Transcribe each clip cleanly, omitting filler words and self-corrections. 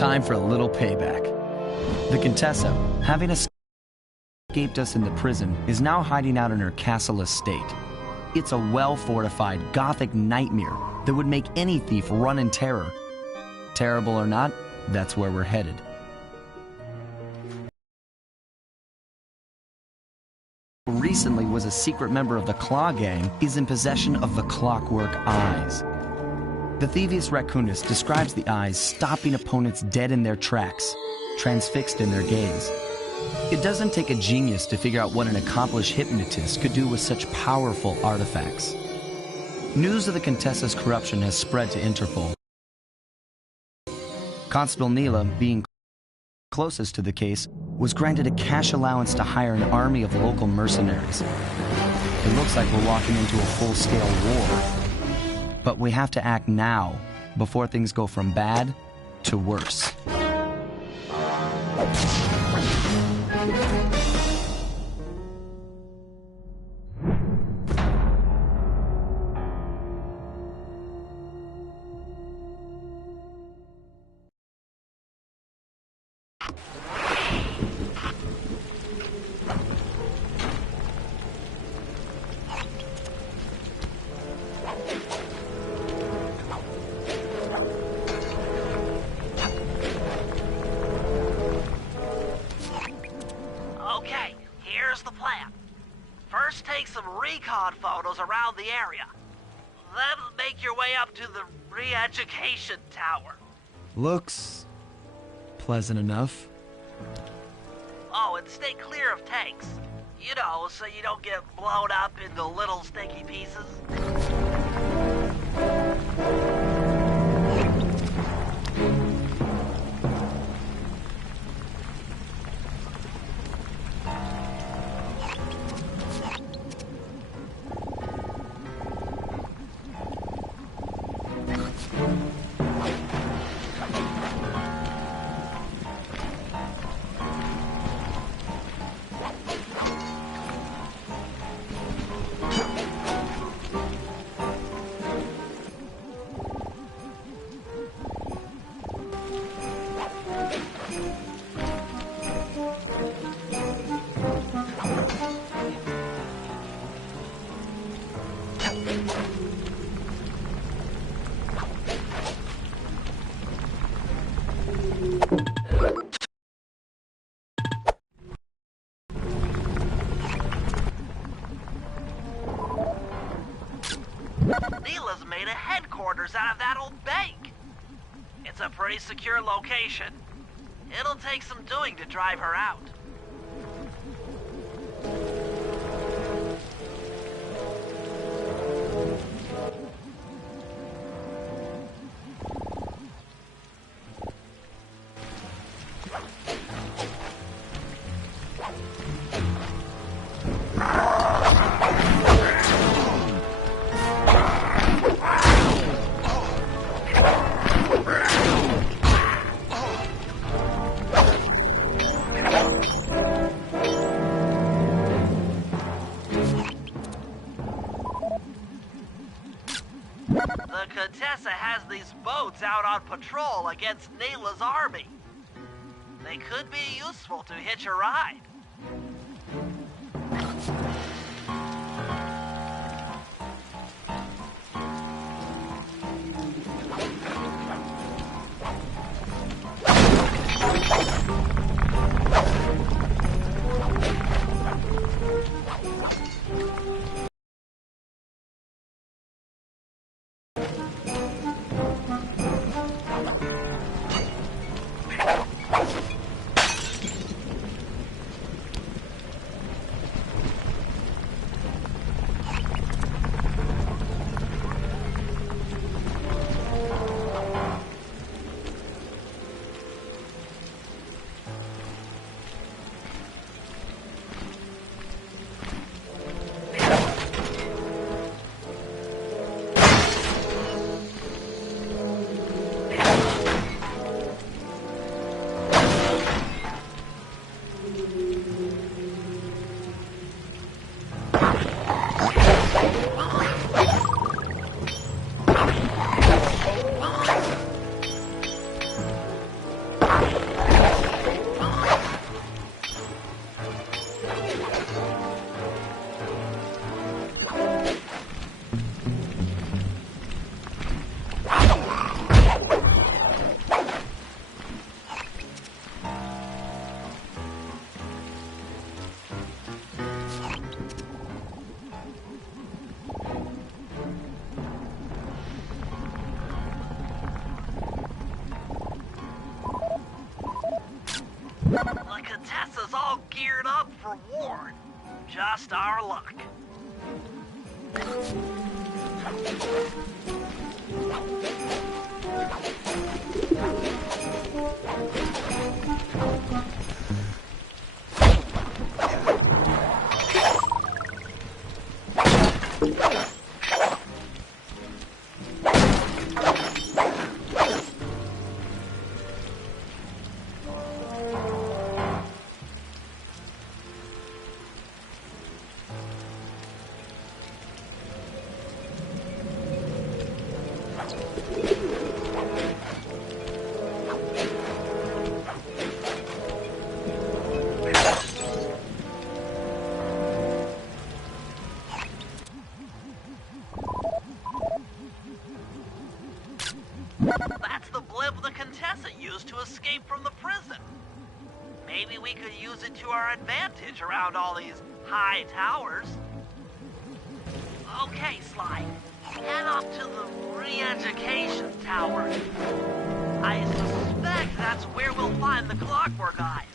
Time for a little payback. The Contessa, having escaped us in the prison, is now hiding out in her castle estate. It's a well-fortified Gothic nightmare that would make any thief run in terror. Terrible or not, that's where we're headed. Recently was a secret member of the Claw Gang is in possession of the Clockwork Eyes. The Thievius Raccoonus describes the eyes stopping opponents dead in their tracks, transfixed in their gaze. It doesn't take a genius to figure out what an accomplished hypnotist could do with such powerful artifacts. News of the Contessa's corruption has spread to Interpol. Constable Neela, being closest to the case, was granted a cash allowance to hire an army of local mercenaries. It looks like we're walking into a full-scale war. But we have to act now, before things go from bad to worse. Photos around the area. Then make your way up to the re-education tower. Looks pleasant enough. Oh, and stay clear of tanks. You know, so you don't get blown up into little sticky pieces. Neela's made a headquarters out of that old bank. It's a pretty secure location. It'll take some doing to drive her out. The Contessa has these boats out on patrol against Neela's army. They could be useful to hitch a ride. The Contessa's all geared up for war. Just our luck. That's the blimp the Contessa used to escape from the prison. Maybe we could use it to our advantage around all these high towers. Okay, Sly. Head up to the re-education tower. I suspect that's where we'll find the Clockwork Eyes.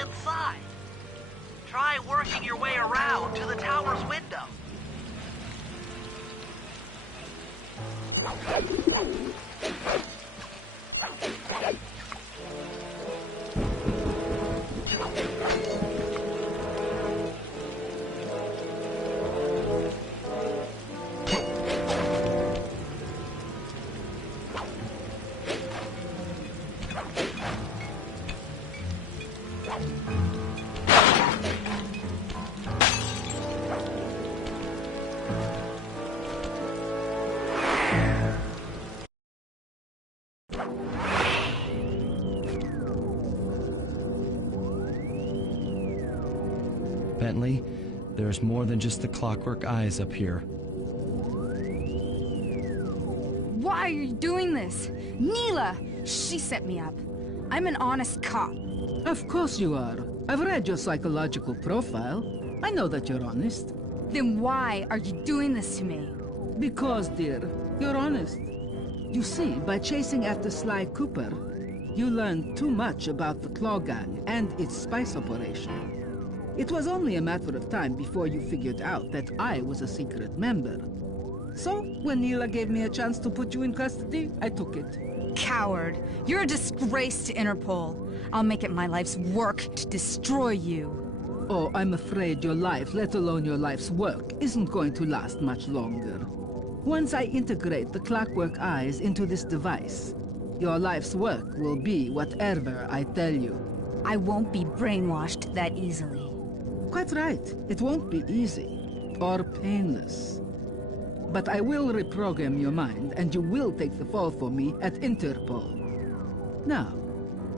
Inside. Try working your way around to the tower's window. Bentley, there's more than just the Clockwork Eyes up here. Why are you doing this? Neela! She set me up. I'm an honest cop. Of course you are. I've read your psychological profile. I know that you're honest. Then why are you doing this to me? Because, dear, you're honest. You see, by chasing after Sly Cooper, you learned too much about the Claw Gang and its spice operation. It was only a matter of time before you figured out that I was a secret member. So, when Neela gave me a chance to put you in custody, I took it. Coward. You're a disgrace to Interpol. I'll make it my life's work to destroy you. Oh, I'm afraid your life, let alone your life's work, isn't going to last much longer. Once I integrate the clockwork eyes into this device, your life's work will be whatever I tell you. I won't be brainwashed that easily. Quite right. It won't be easy or painless. But I will reprogram your mind, and you will take the fall for me at Interpol. Now,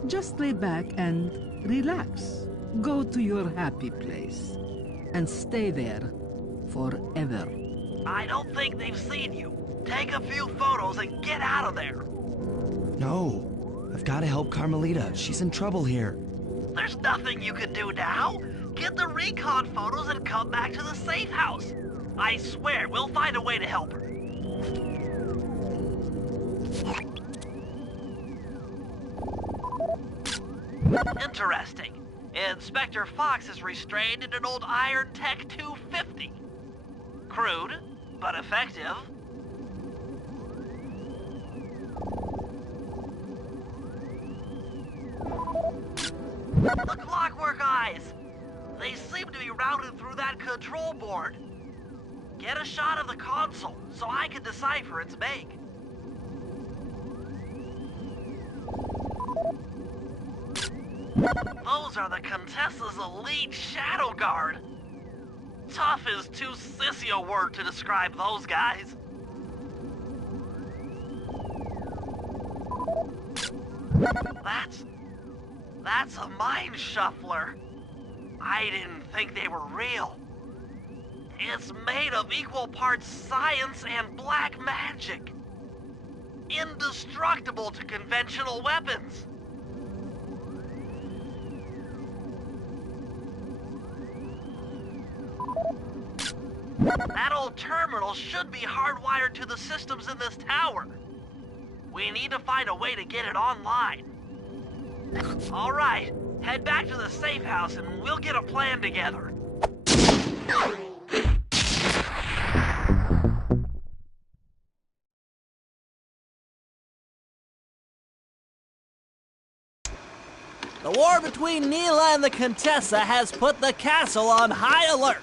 just lay back and relax. Go to your happy place, and stay there forever. I don't think they've seen you. Take a few photos and get out of there. No, I've got to help Carmelita. She's in trouble here. There's nothing you can do now. Get the recon photos and come back to the safe house. I swear, we'll find a way to help her. Interesting. Inspector Fox is restrained in an old Iron Tech 250. Crude, but effective. The clockwork eyes! They seem to be routed through that control board. Get a shot of the console so I can decipher its make. Those are the Contessa's elite shadow guard. Tough is too sissy a word to describe those guys. That's a mind shuffler. I didn't think they were real. It's made of equal parts science and black magic. Indestructible to conventional weapons. That old terminal should be hardwired to the systems in this tower. We need to find a way to get it online. All right, head back to the safe house and we'll get a plan together. The war between Neela and the Contessa has put the castle on high alert.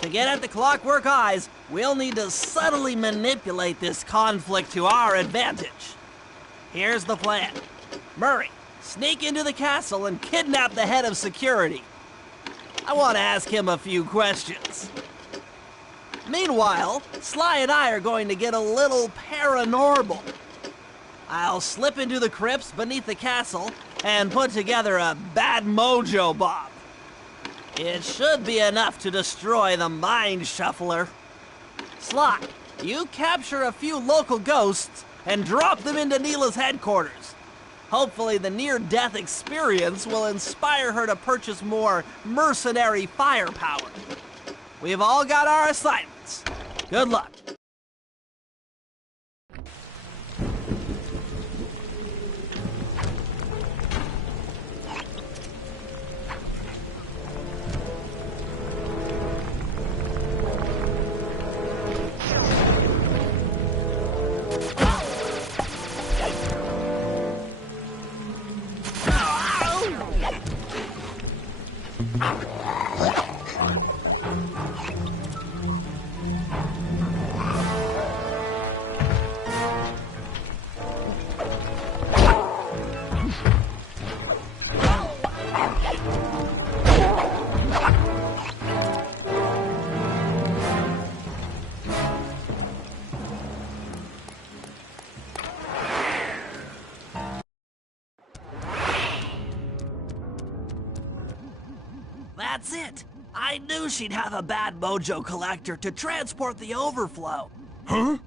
To get at the clockwork eyes, we'll need to subtly manipulate this conflict to our advantage. Here's the plan. Murray, sneak into the castle and kidnap the head of security. I want to ask him a few questions. Meanwhile, Sly and I are going to get a little paranormal. I'll slip into the crypts beneath the castle and put together a bad mojo bomb. It should be enough to destroy the mind shuffler. Sly, you capture a few local ghosts and drop them into Neela's headquarters. Hopefully the near-death experience will inspire her to purchase more mercenary firepower. We've all got our assignments. Good luck. That's it! I knew she'd have a bad mojo collector to transport the overflow. Huh?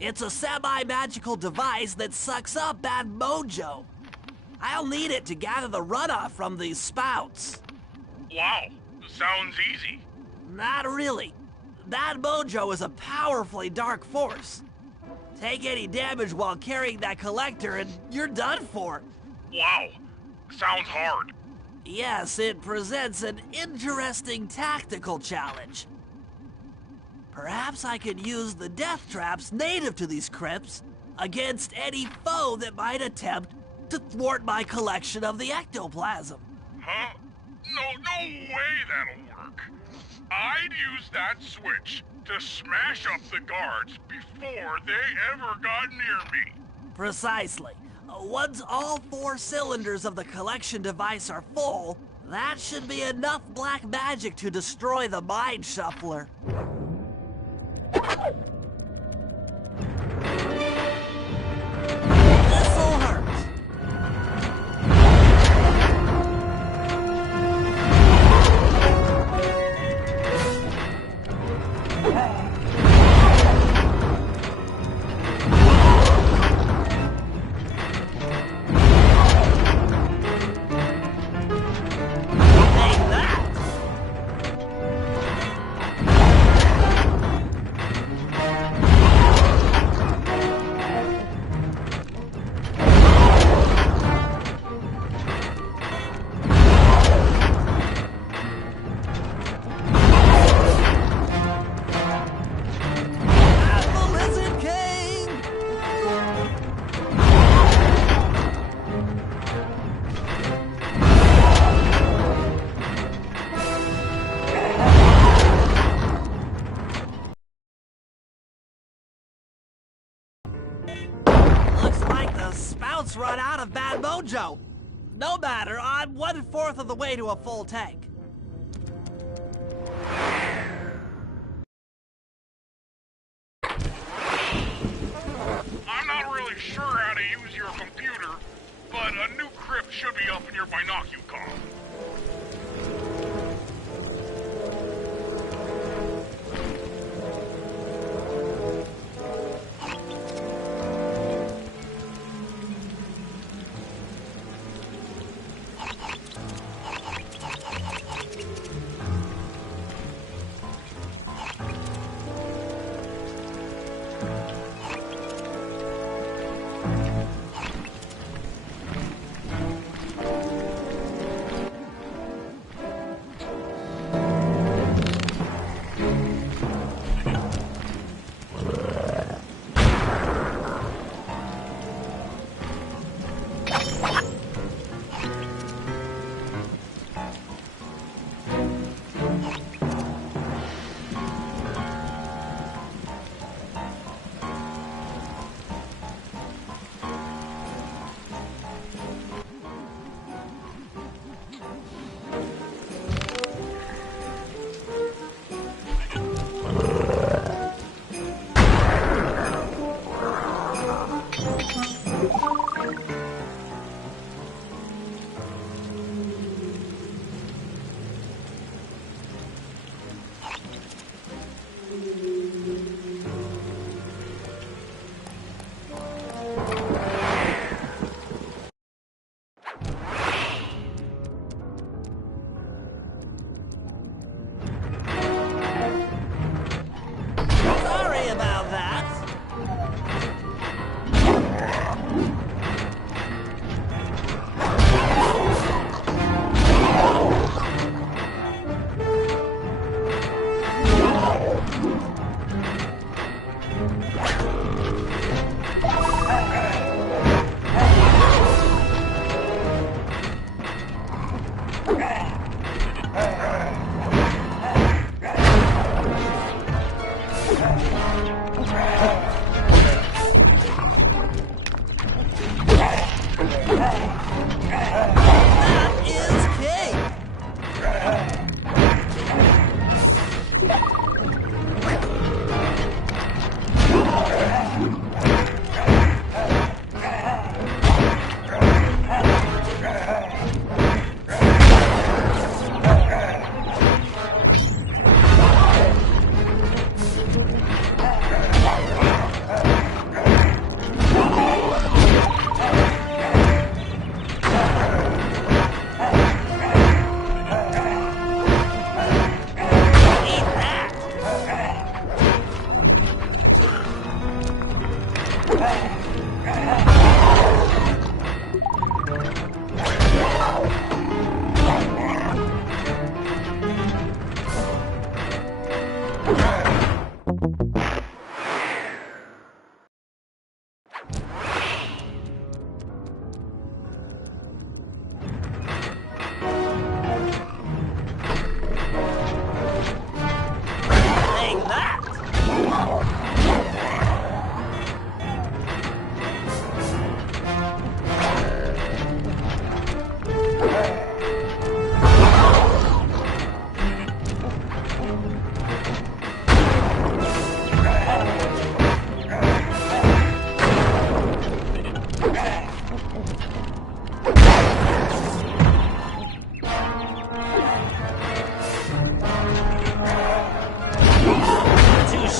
It's a semi-magical device that sucks up bad mojo. I'll need it to gather the runoff from these spouts. Wow, sounds easy. Not really. Bad mojo is a powerfully dark force. Take any damage while carrying that collector and you're done for. Wow, sounds hard. Yes, it presents an interesting tactical challenge. Perhaps I could use the death traps native to these crypts against any foe that might attempt to thwart my collection of the ectoplasm. Huh? No way that'll work. I'd use that switch to smash up the guards before they ever got near me. Precisely. Once all 4 cylinders of the collection device are full, that should be enough black magic to destroy the Mind Shuffler. This'll hurt. Take that! I'm the Lizard King! Looks like the spout's run out of bad mojo. No matter, I'm 1/4 of the way to a full tank. I'm not really sure how to use your computer, but a new crypt should be up in your binocular.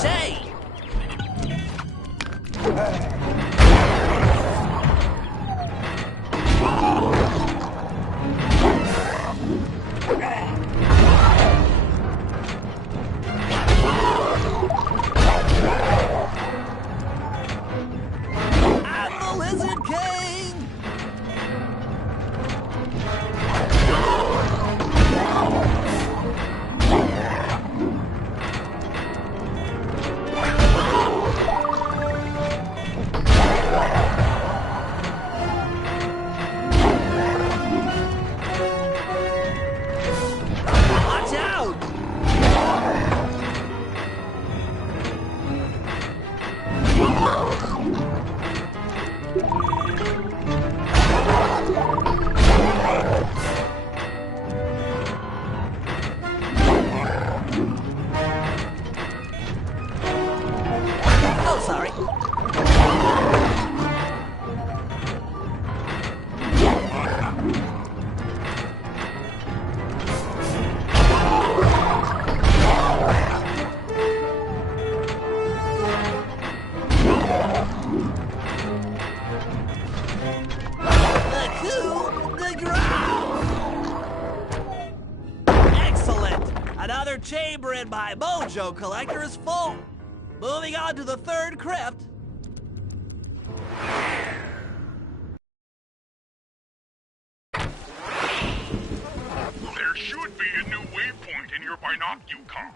say? I'm the Lizard King! Watch out! Oh, sorry. The coup de grace! Excellent! Another chamber in my mojo collector is full. Moving on to the third crypt. There should be a new waypoint in your binocular.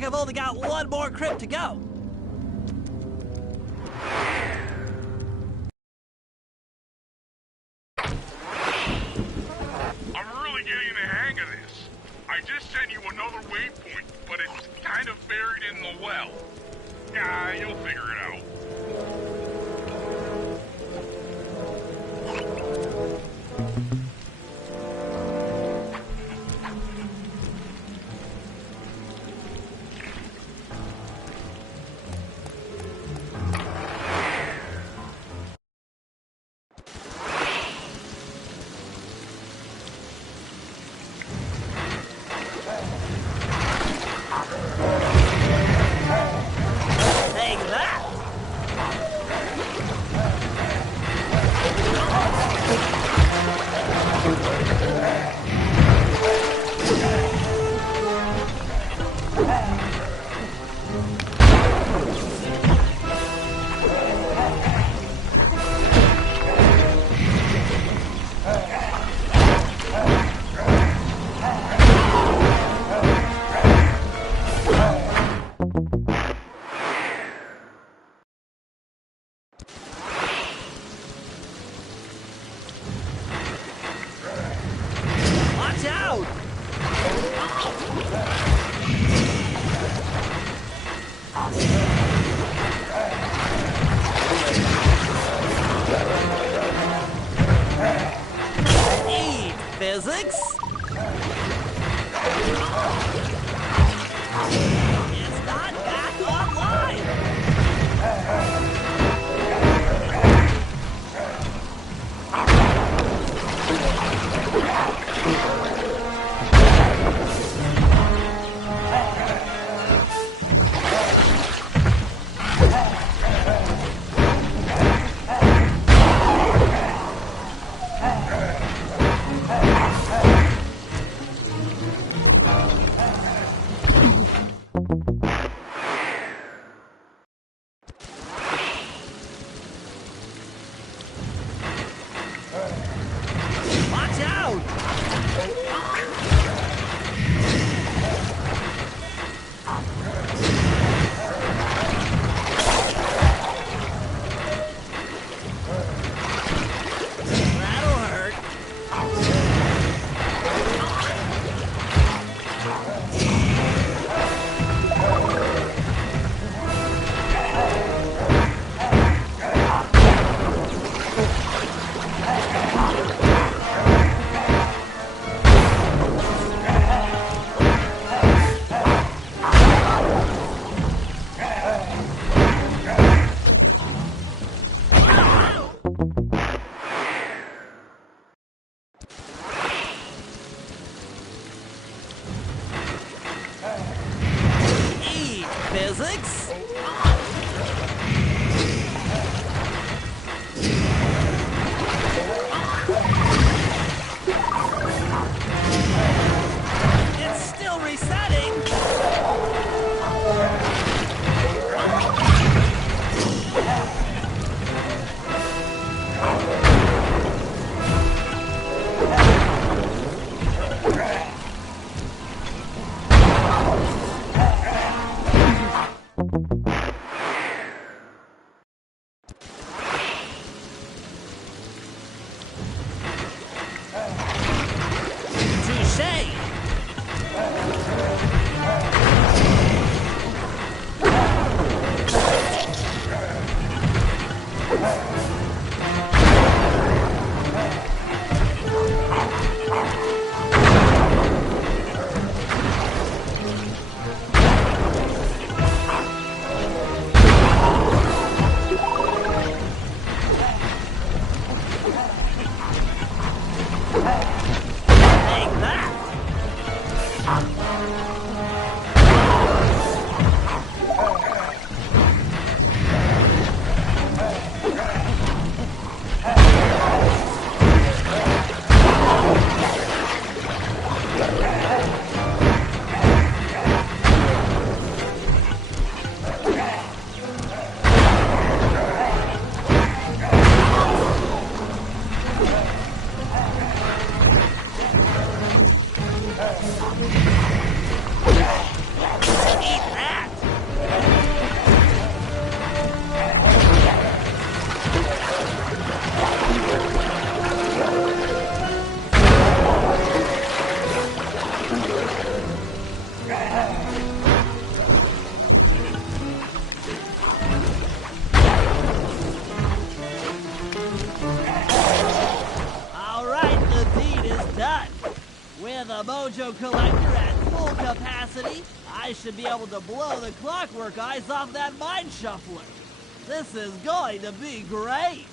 like I've only got one more crypt to go. I'm really getting the hang of this. I just sent you another waypoint, but it's kind of buried in the well. Yeah, you'll figure it out. Take that! Watch out! Hey, physics? It's not back online! the mojo collector at full capacity, I should be able to blow the clockwork eyes off that mind shuffler. This is going to be great.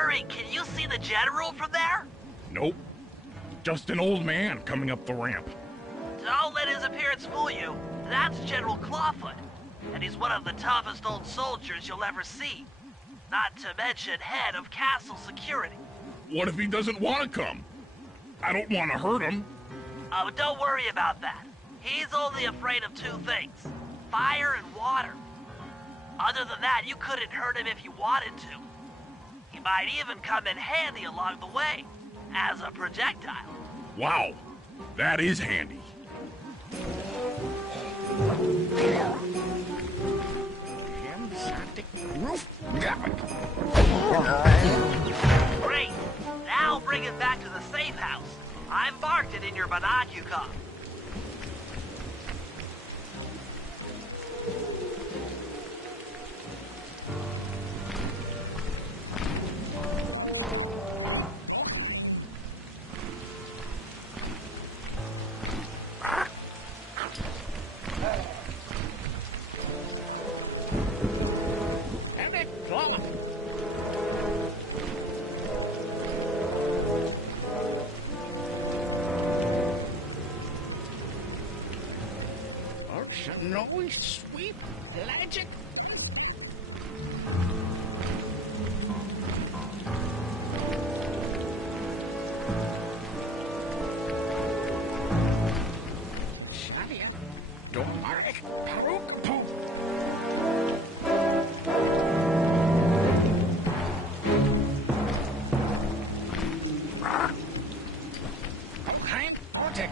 hurry, can you see the general from there? Nope. Just an old man coming up the ramp. Don't let his appearance fool you. That's General Clawfoot, and he's one of the toughest old soldiers you'll ever see. Not to mention head of castle security. What if he doesn't want to come? I don't want to hurt him. Oh, don't worry about that. He's only afraid of two things, fire and water. Other than that, you couldn't hurt him if you wanted to. He might even come in handy along the way, as a projectile. Wow, that is handy. Great. Now bring it back to the safe house. I've marked it in your binocular. No sweep logic. Shia, Domarek, Paruk, Poop. Okay, Ortic.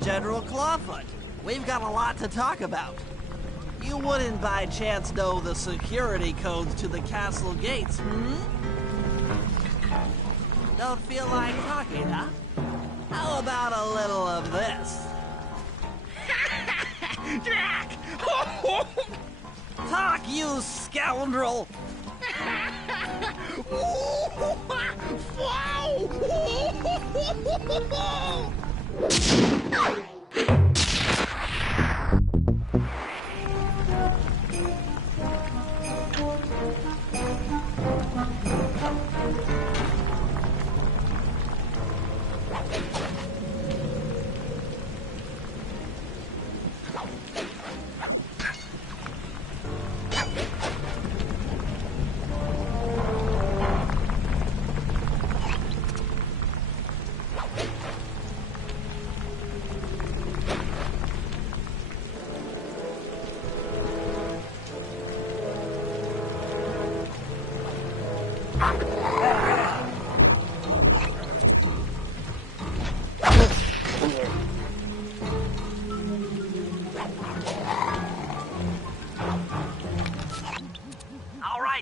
General Clawfoot. We've got a lot to talk about. You wouldn't by chance know the security codes to the castle gates, Don't feel like talking, huh? How about a little of this? Jack! Talk, you scoundrel!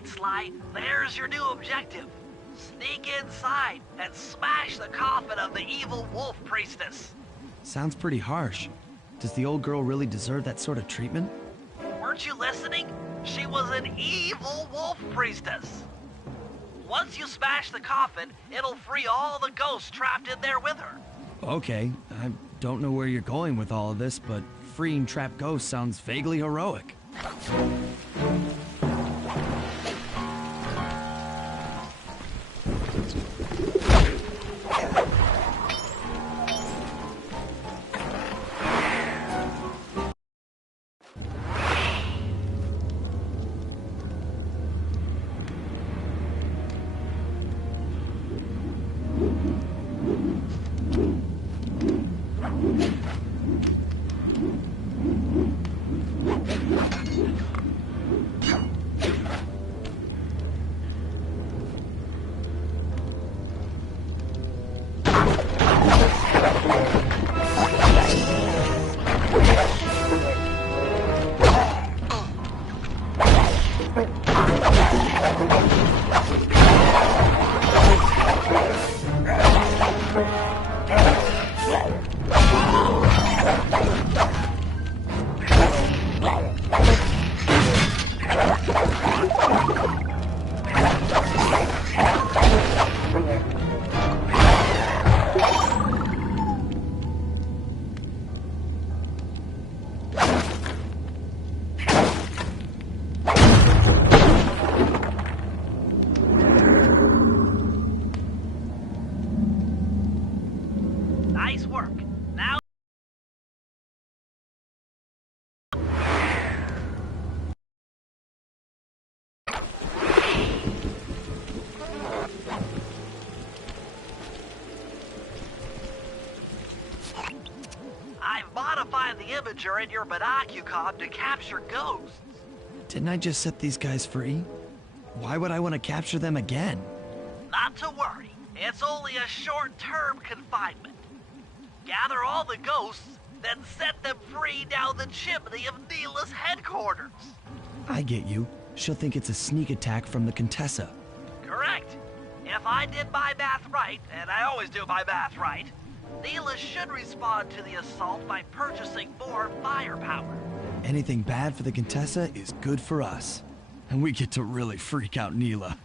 Sly, there's your new objective. Sneak inside and smash the coffin of the evil wolf priestess. Sounds pretty harsh. Does the old girl really deserve that sort of treatment? Weren't you listening? She was an evil wolf priestess. Once you smash the coffin, it'll free all the ghosts trapped in there with her. Okay, I don't know where you're going with all of this, but freeing trapped ghosts sounds vaguely heroic. Nice work. Now... I've modified the imager in your binocucom to capture ghosts. Didn't I just set these guys free? Why would I want to capture them again? Not to worry. It's only a short-term confinement. Gather all the ghosts, then set them free down the chimney of Neela's headquarters. I get you. She'll think it's a sneak attack from the Contessa. Correct. If I did my math right, and I always do my math right, Neela should respond to the assault by purchasing more firepower. Anything bad for the Contessa is good for us. And we get to really freak out Neela.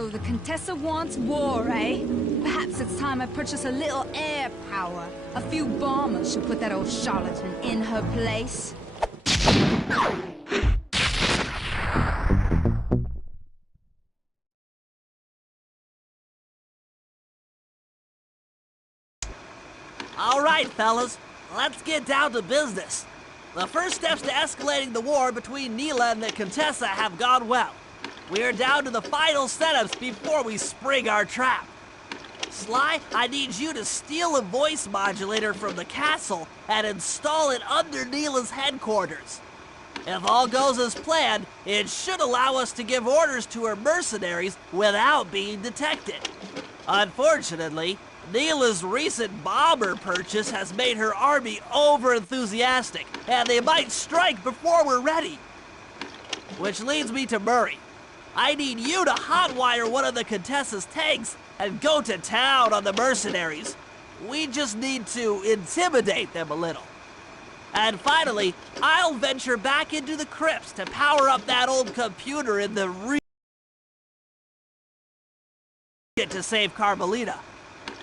So the Contessa wants war, eh? Perhaps it's time I purchase a little air power. A few bombers should put that old charlatan in her place. All right, fellas, let's get down to business. The first steps to escalating the war between Neela and the Contessa have gone well. We're down to the final setups before we spring our trap. Sly, I need you to steal a voice modulator from the castle and install it under Neela's headquarters. If all goes as planned, it should allow us to give orders to her mercenaries without being detected. Unfortunately, Neela's recent bomber purchase has made her army over-enthusiastic, and they might strike before we're ready. Which leads me to Murray. I need you to hotwire one of the Contessa's tanks and go to town on the mercenaries. We just need to intimidate them a little. And finally, I'll venture back into the crypts to power up that old computer in the to save Carmelita.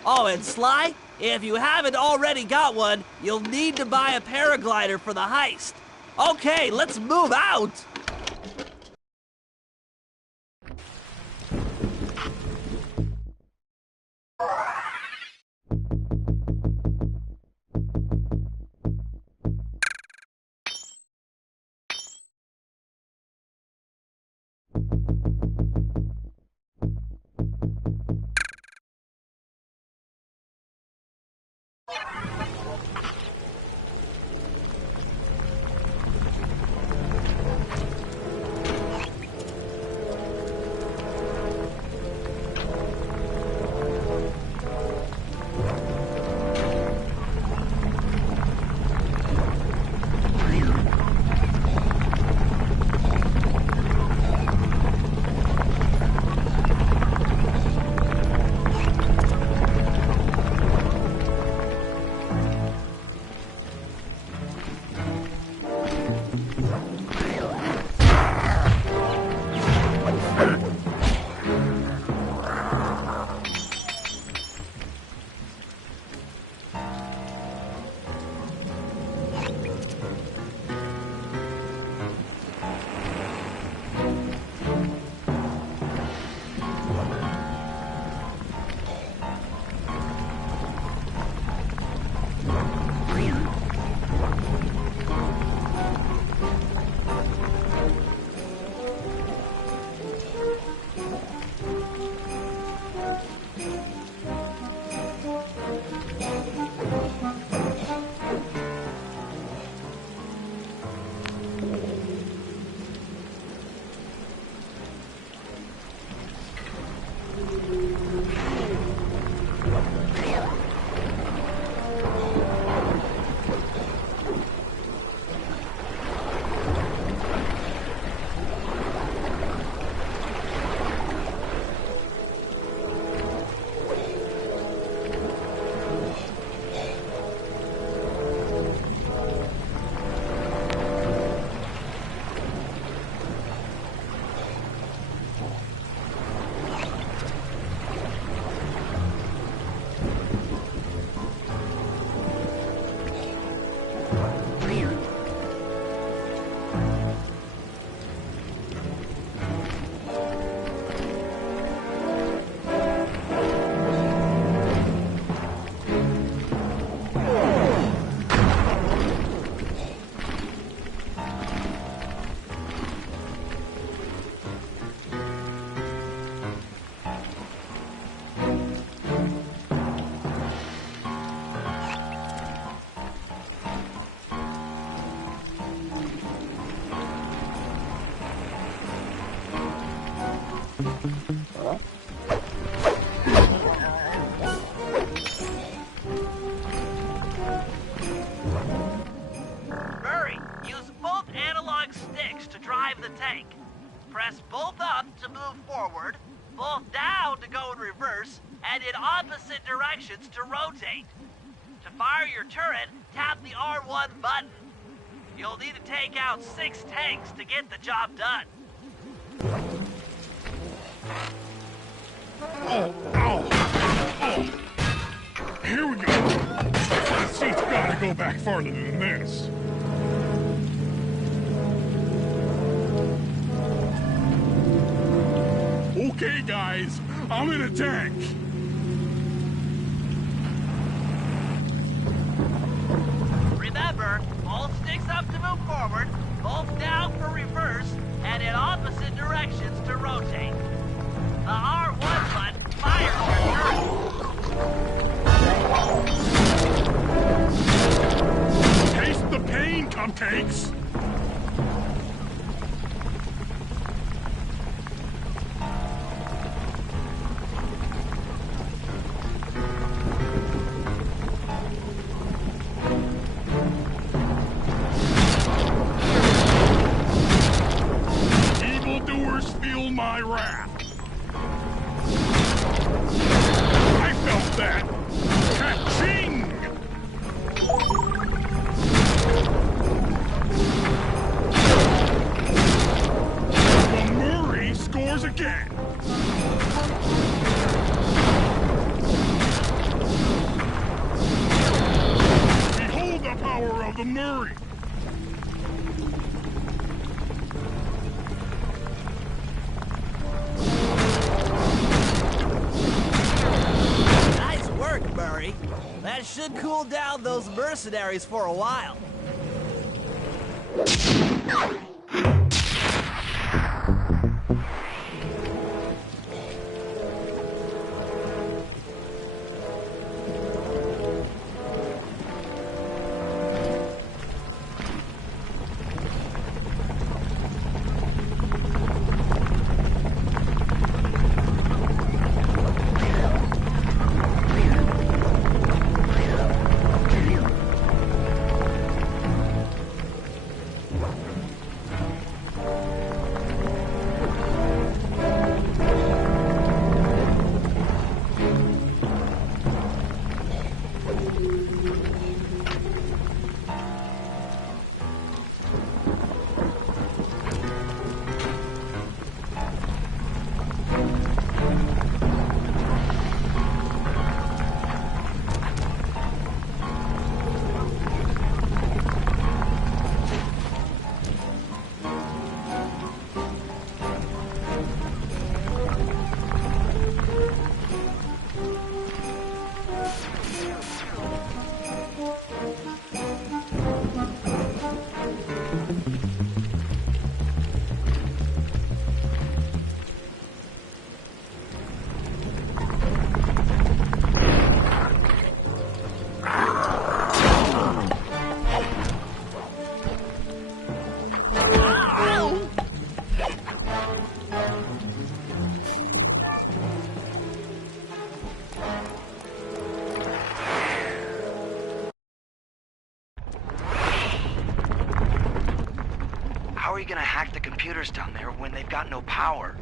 Oh, and Sly, if you haven't already got one, you'll need to buy a paraglider for the heist. Okay, let's move out! Murray, use both analog sticks to drive the tank. Press both up to move forward, both down to go in reverse, and in opposite directions to rotate. To fire your turret, tap the R1 button. You'll need to take out 6 tanks to get the job done. Oh. Here we go. That seat's gotta go back farther than this. Okay, guys, I'm in a tank. Remember, both sticks up to move forward, both down for reverse, and in opposite directions to rotate. The R1 button fires your turret. Taste the pain, cupcakes. Evildoers feel my wrath. I felt that. Catching! The Murray scores again. Behold the power of the Murray. Nice work, Murray. That should cool down those mercenaries for a while. How are you gonna hack the computers down there when they've got no power?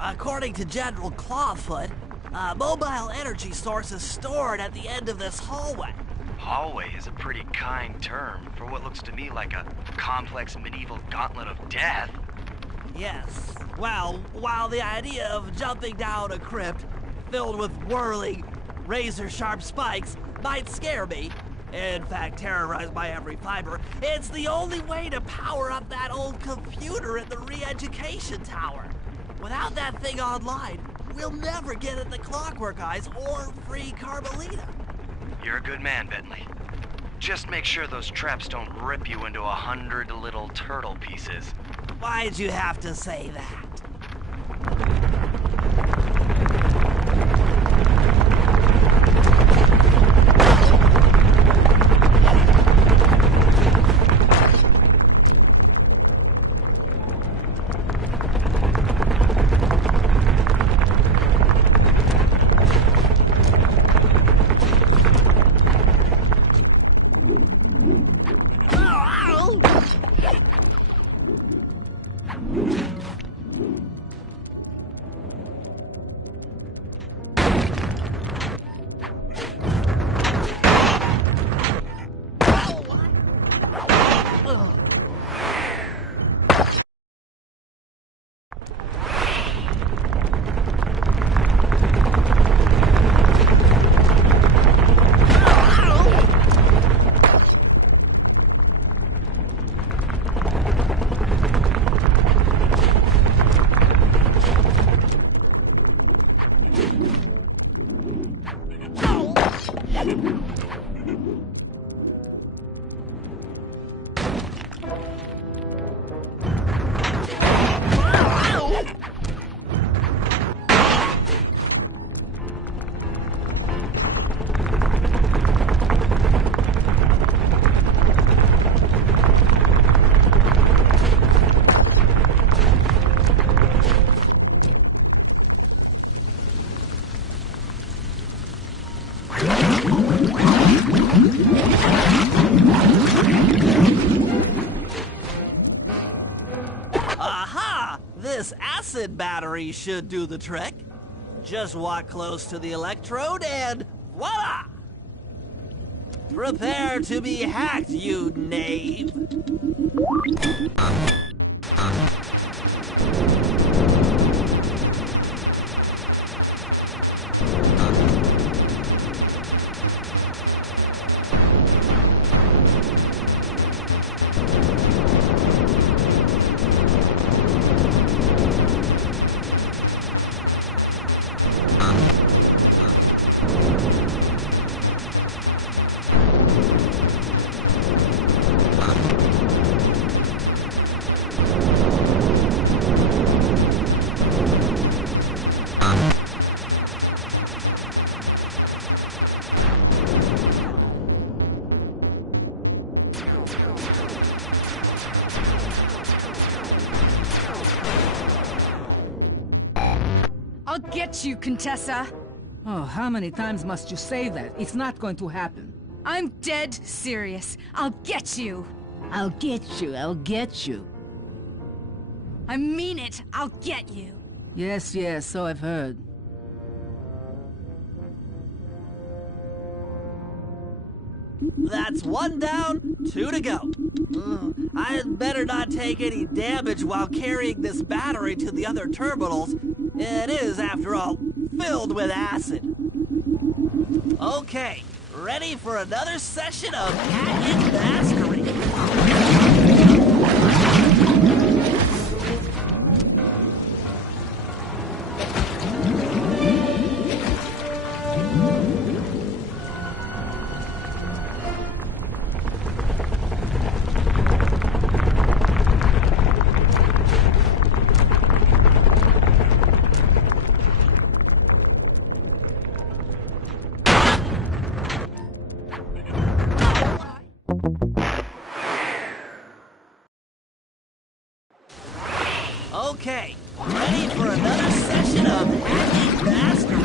According to General Clawfoot, a mobile energy source is stored at the end of this hallway. Hallway is a pretty kind term for what looks to me like a complex medieval gauntlet of death. Yes. Well, while the idea of jumping down a crypt filled with whirling, razor-sharp spikes might scare me, in fact terrorize my every fiber, it's the only way to power up that old computer at the re-education tower. Without that thing online, we'll never get at the Clockwork Eyes or free Carmelita. You're a good man, Bentley. Just make sure those traps don't rip you into 100 little turtle pieces. Why'd you have to say that? Aha! This acid battery should do the trick. Just walk close to the electrode and voila! Prepare to be hacked, you knave! I'll get you, Contessa. Oh, how many times must you say that? It's not going to happen. I'm dead serious. I'll get you. I'll get you, I'll get you. I mean it. I'll get you. Yes, yes, so I've heard. That's one down, two to go. I'd better not take any damage while carrying this battery to the other terminals. It is, after all, filled with acid. Okay, ready for another session of hacking mastery. Okay, ready for another session of hacking mastery.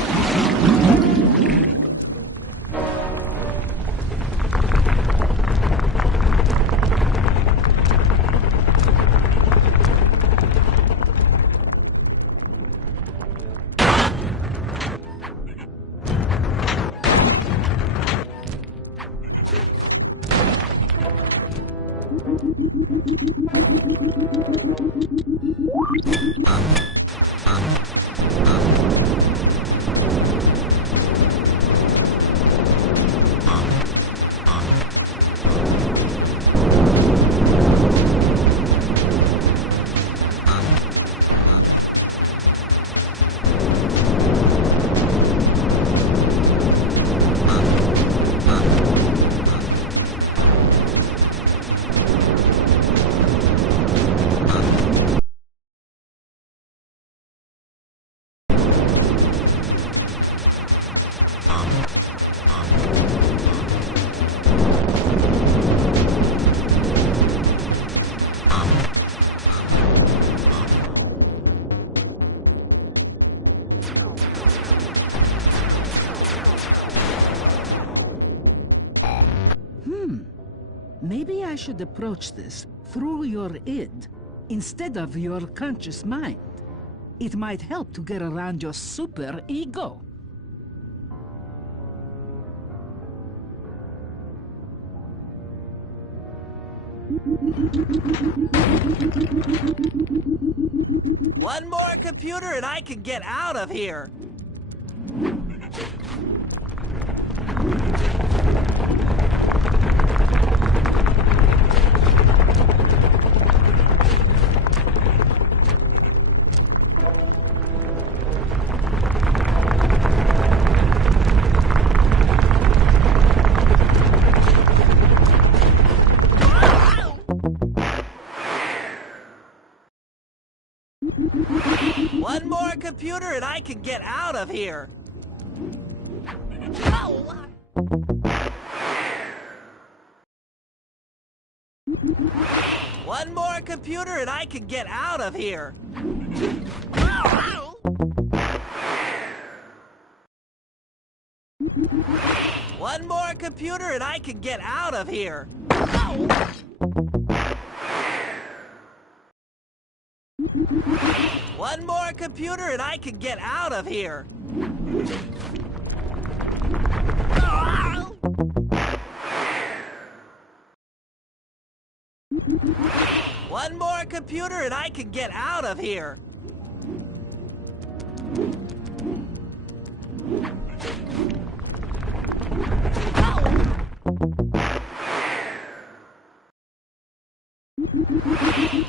Maybe I should approach this through your id instead of your conscious mind. It might help to get around your super ego. One more computer and I can get out of here. One more computer and I can get out of here. One more computer and I can get out of here. One more computer and I can get out of here. One more computer and I can get out of here. One more computer and I can get out of here.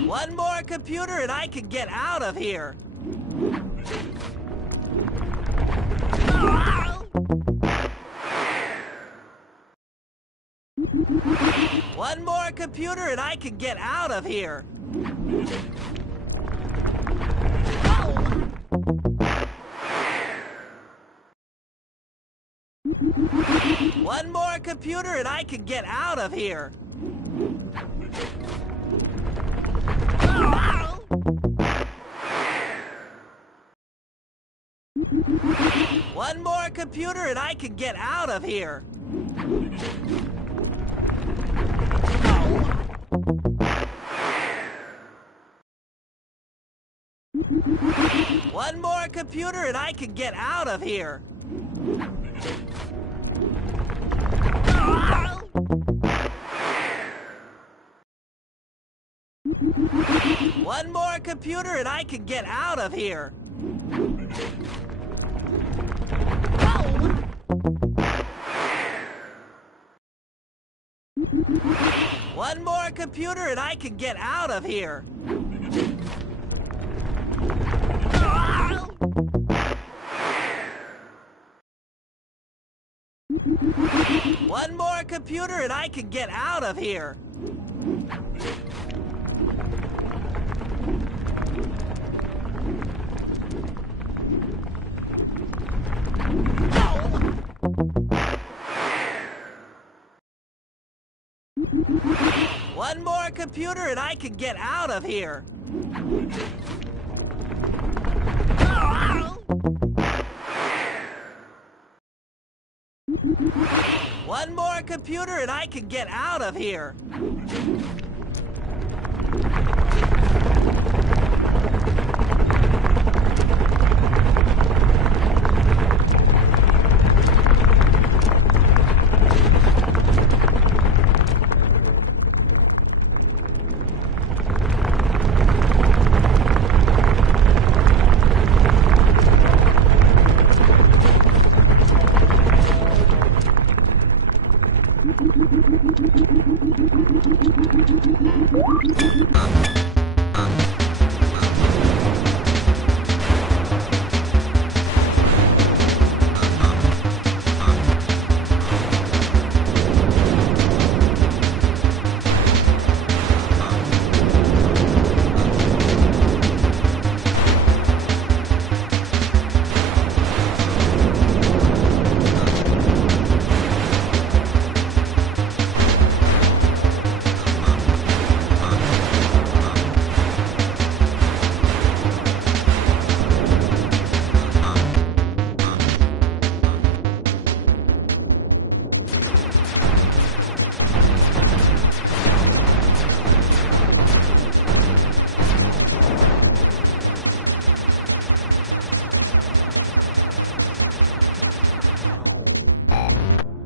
One more computer and I can get out of here. One more computer and I can get out of here. One more computer and I can get out of here. One more computer and I can get out of here. One more computer and I can get out of here. One more computer and I can get out of here. One more computer and I can get out of here. One more computer and I can get out of here. One more computer and I can get out of here. One more computer and I can get out of here.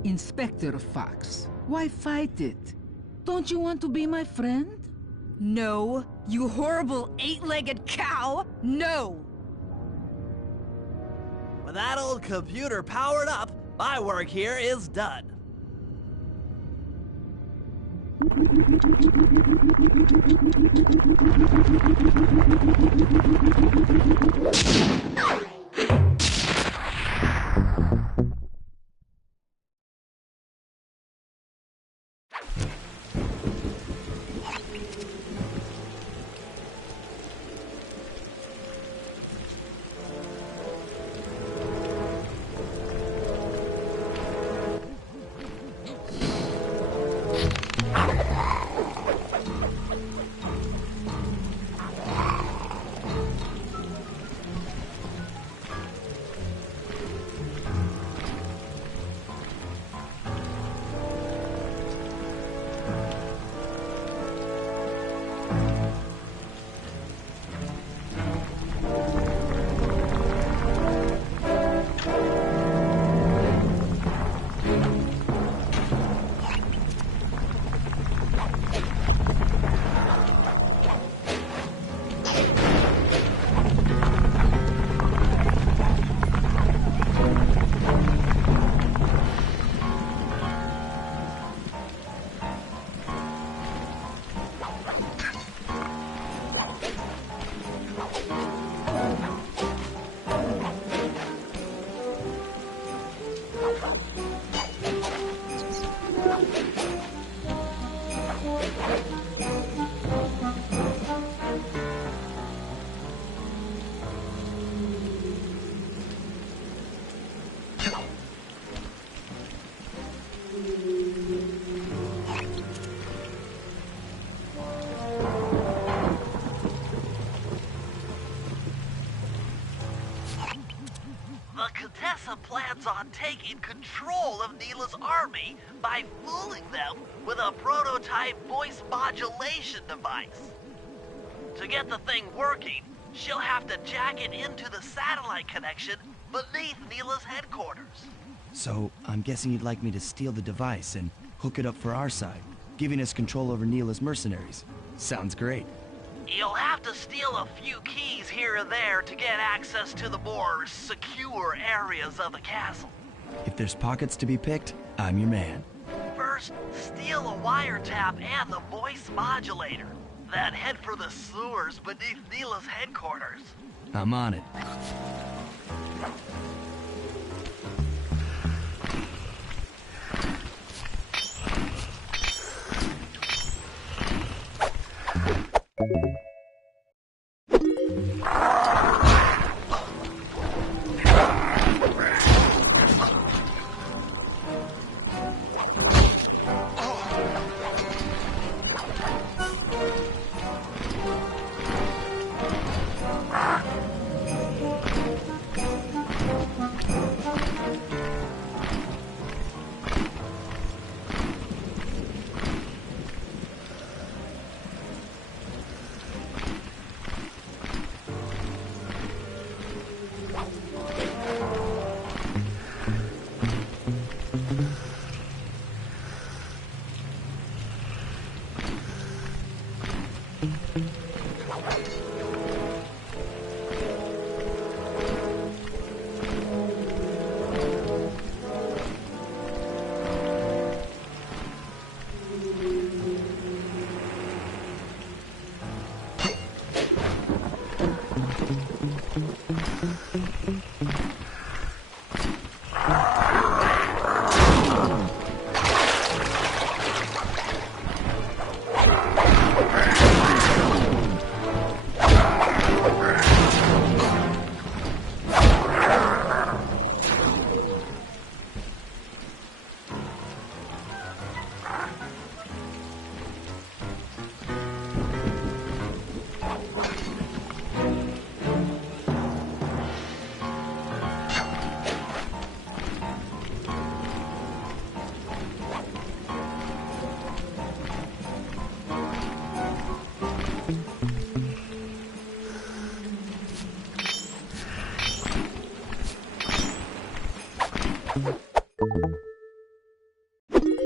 Inspector Fox, why fight it? Don't you want to be my friend? No, you horrible eight-legged cow! No! With that old computer powered up, my work here is done. The Contessa plans on taking control of Neela's army by fooling them with a prototype voice modulation device. To get the thing working, she'll have to jack it into the satellite connection beneath Neela's headquarters. So, I'm guessing you'd like me to steal the device and hook it up for our side, giving us control over Neela's mercenaries. Sounds great. You'll have to steal a few keys here and there to get access to the more secure areas of the castle. If there's pockets to be picked, I'm your man. First, steal a wiretap and the voice modulator. Then head for the sewers beneath Neela's headquarters. I'm on it.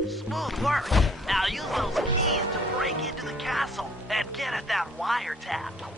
Smooth work. Now use those keys get at that wiretap.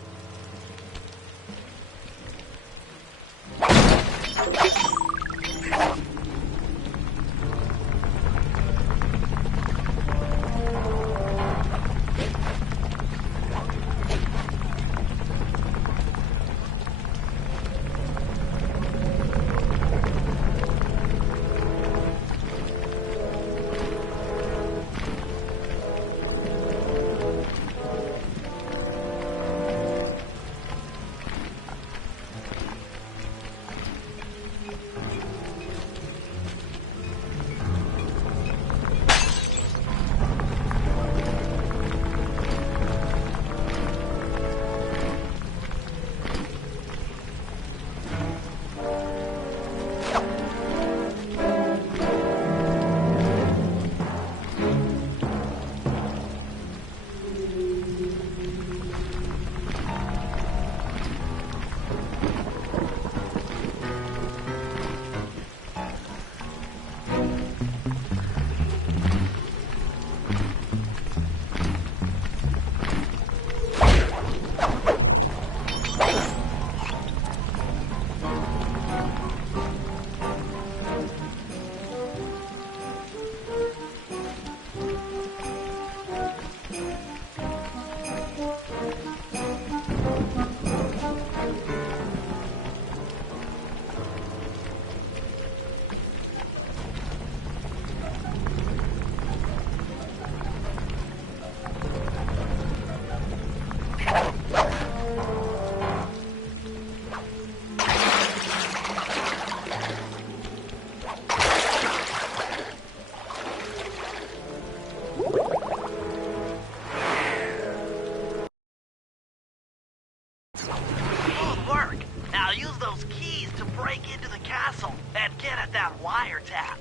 Good work. Now use those keys to break into the castle and get at that wiretap.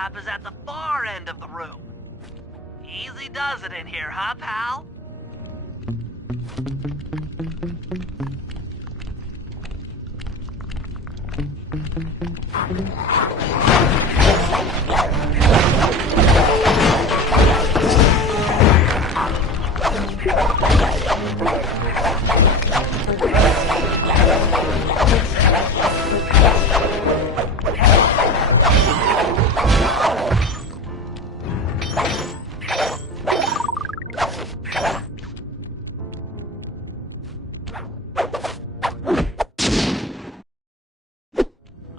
tap is at the far end of the room. Easy does it in here, huh, pal?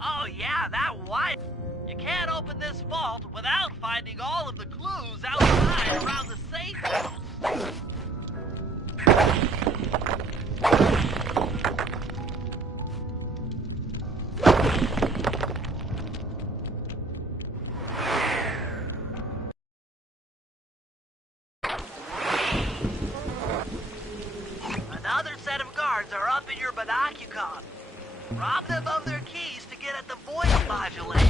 Oh yeah, that wire. You can't open this vault without finding all of the clues outside around the safe house. Another set of guards are up in your binocucom. Rob them of their keys to get at the voice modulator.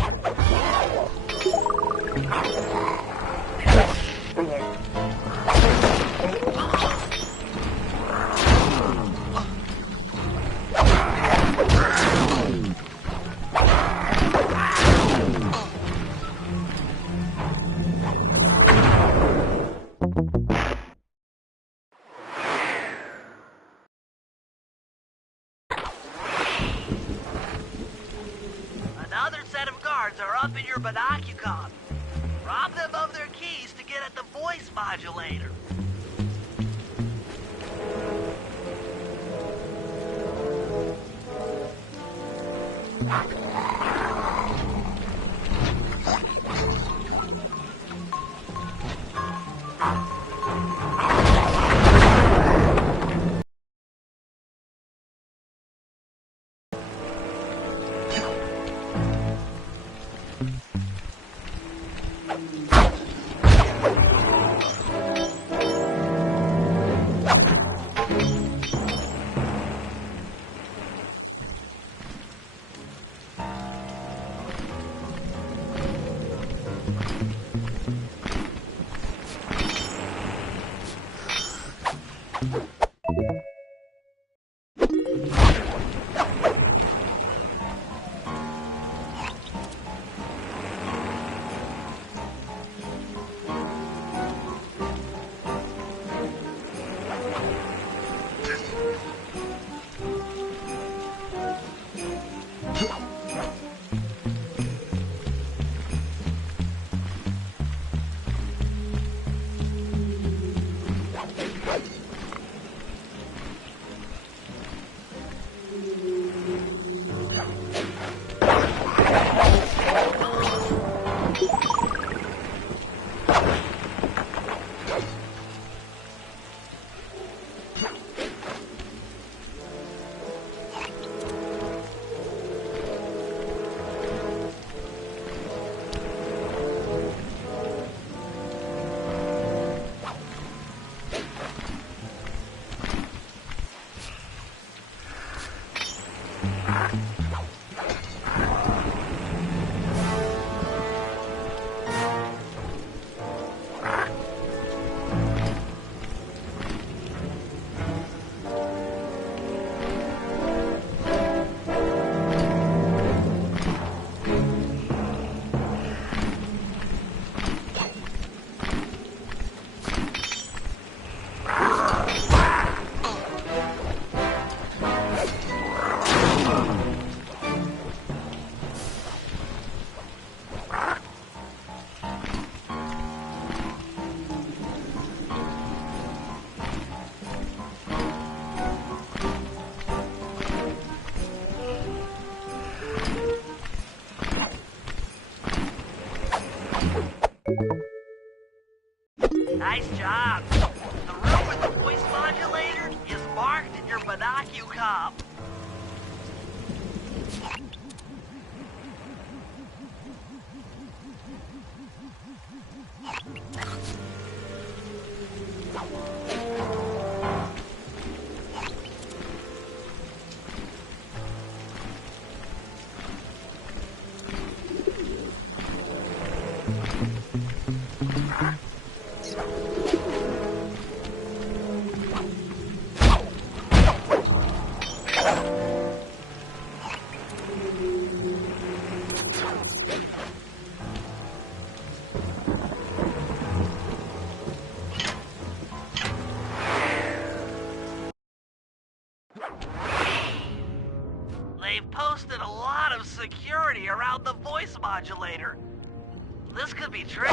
Another set of guards are up in your binocucom. Rob them of their keys to get at the voice modulator. They've posted a lot of security around the voice modulator. This could be tricky.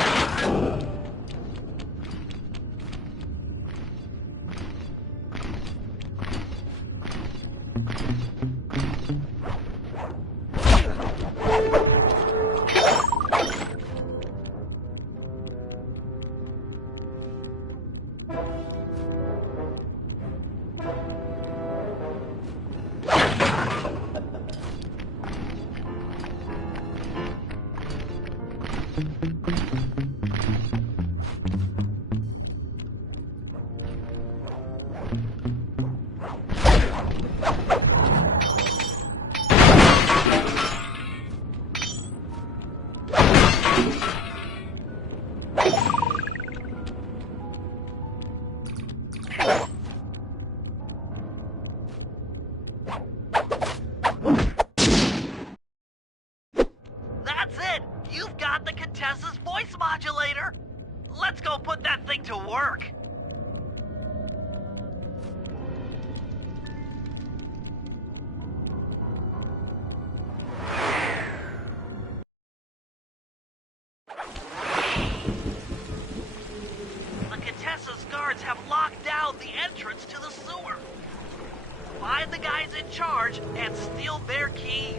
That's it! You've got the Contessa's voice modulator! Let's go put that thing to work! The Contessa's guards have locked down the entrance to the sewer. Find the guys in charge and steal their keys.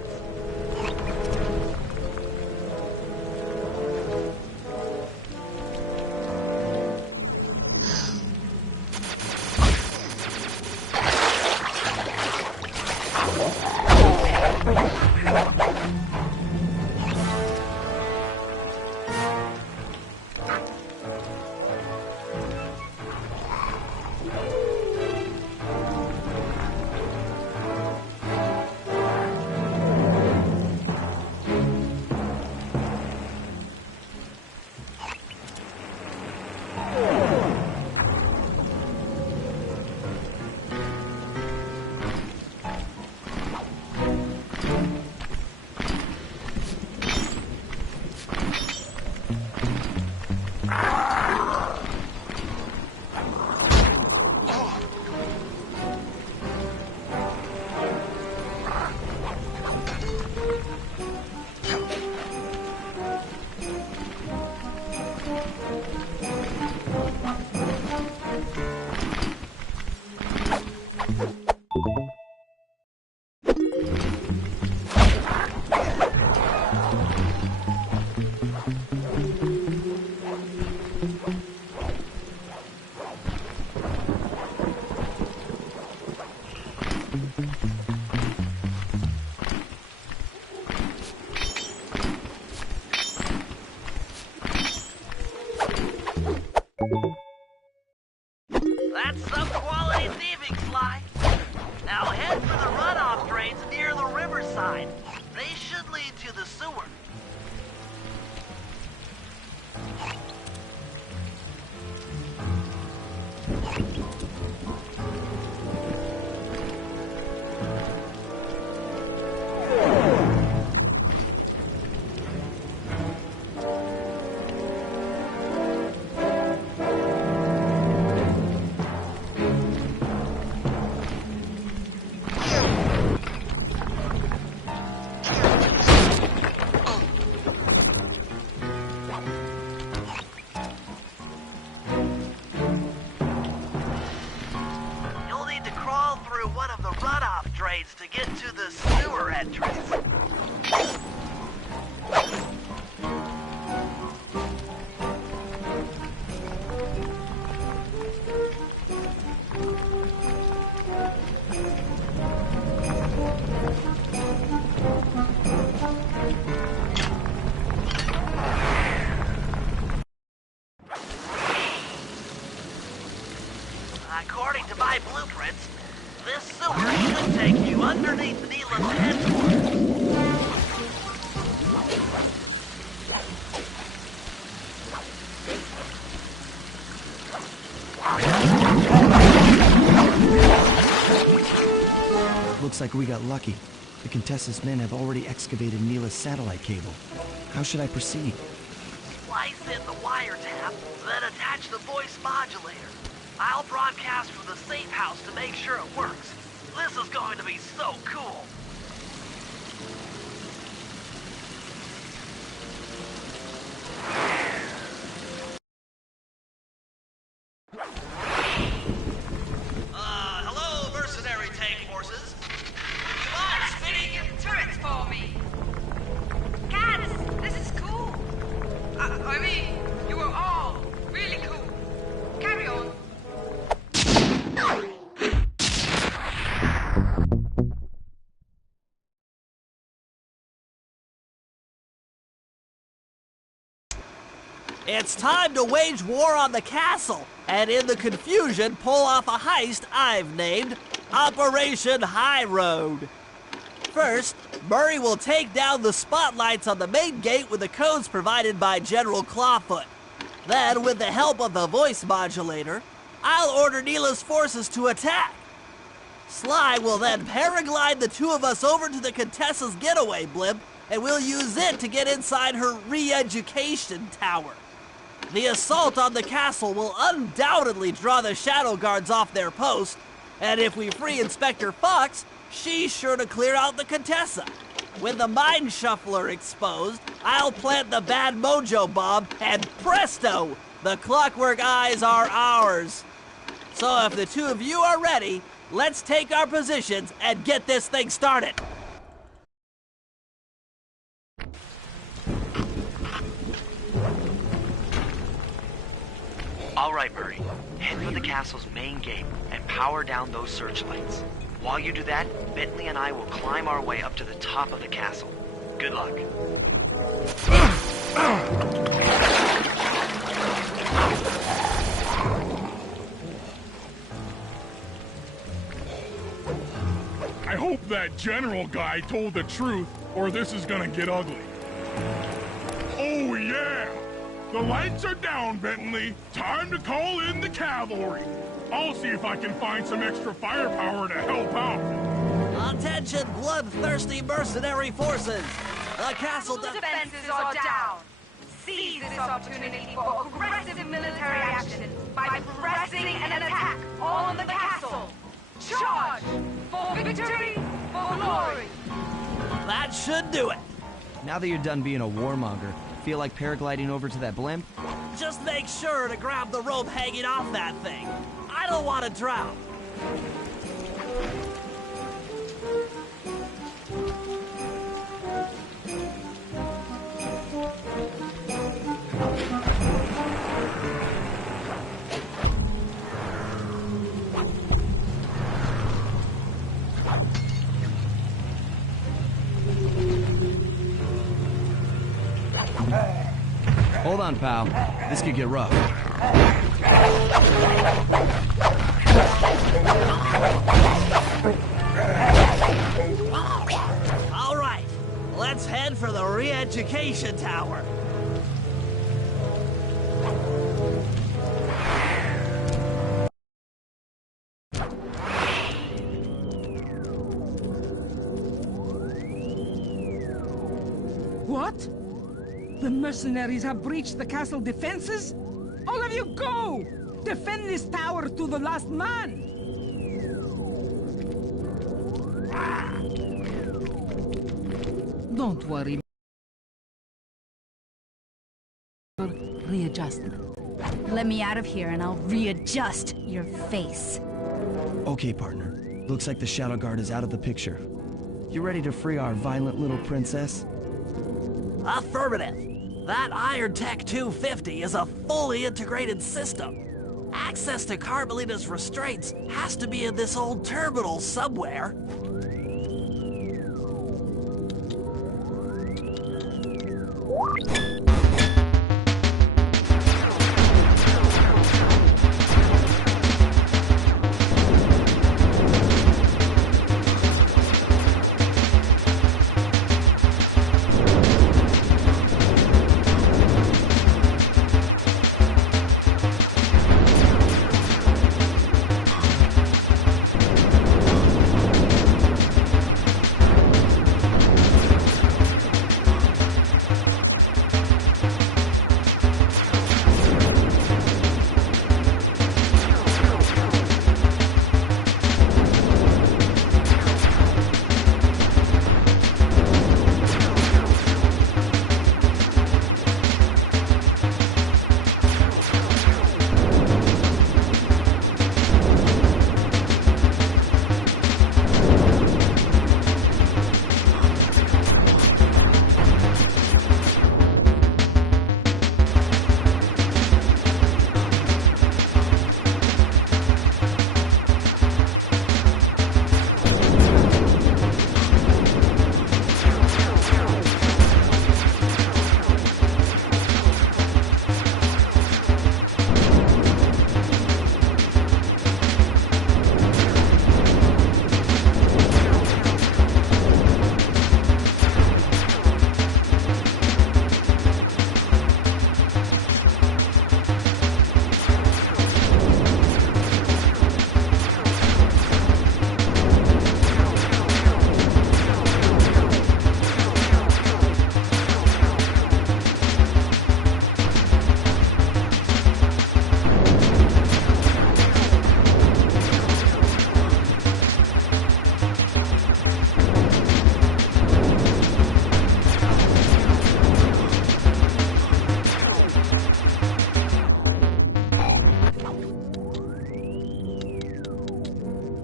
That's some quality thieving, Sly. Now head for the runoff drains near the riverside. They should lead to the sewer. To get to the sewer entrance. According to my blueprints, this sewer should take you underneath Neela's headquarters. Looks like we got lucky. The Contessa's men have already excavated Neela's satellite cable. How should I proceed? Slice in the wiretap, then attach the voice modulator. I'll broadcast from the safe house to make sure it works. This is going to be so cool. It's time to wage war on the castle, and in the confusion, pull off a heist I've named Operation High Road. First, Murray will take down the spotlights on the main gate with the codes provided by General Clawfoot. Then, with the help of the voice modulator, I'll order Neela's forces to attack. Sly will then paraglide the two of us over to the Contessa's getaway blimp, and we'll use it to get inside her re-education tower. The assault on the castle will undoubtedly draw the Shadow Guards off their post, and if we free Inspector Fox, she's sure to clear out the Contessa. With the Mind Shuffler exposed, I'll plant the Bad Mojo Bomb, and presto! The Clockwork Eyes are ours. So if the two of you are ready, let's take our positions and get this thing started. All right, Murray. Head for the castle's main gate and power down those searchlights. While you do that, Bentley and I will climb our way up to the top of the castle. Good luck. I hope that general guy told the truth, or this is gonna get ugly. Oh yeah! The lights are down, Bentley. Time to call in the cavalry. I'll see if I can find some extra firepower to help out. Attention, bloodthirsty mercenary forces! The castle defenses are down. Seize this opportunity for aggressive military action by pressing an attack on the castle. Charge! For victory, for glory! That should do it. Now that you're done being a warmonger, feel like paragliding over to that blimp? Just make sure to grab the rope hanging off that thing. I don't want to drown. Hold on, pal. This could get rough. All right, let's head for the re-education tower. What? The mercenaries have breached the castle defenses? All of you go! Defend this tower to the last man! Don't worry. Readjustment. Let me out of here and I'll readjust your face. Okay, partner. Looks like the Shadow Guard is out of the picture. You ready to free our violent little princess? Affirmative. That Iron Tech 250 is a fully integrated system. Access to Carmelita's restraints has to be in this old terminal somewhere.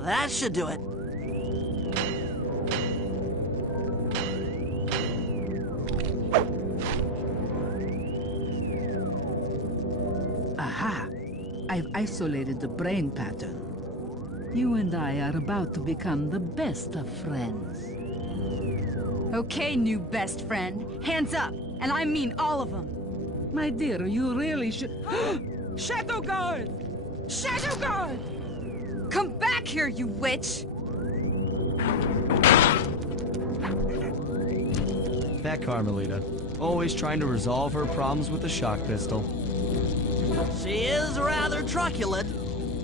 That should do it. Aha! I've isolated the brain pattern. You and I are about to become the best of friends. Okay, new best friend. Hands up, and I mean all of them. My dear, you really should... Shadow Guard! Shadow Guard! Come back here, you witch! That Carmelita. Always trying to resolve her problems with a shock pistol. She is rather truculent.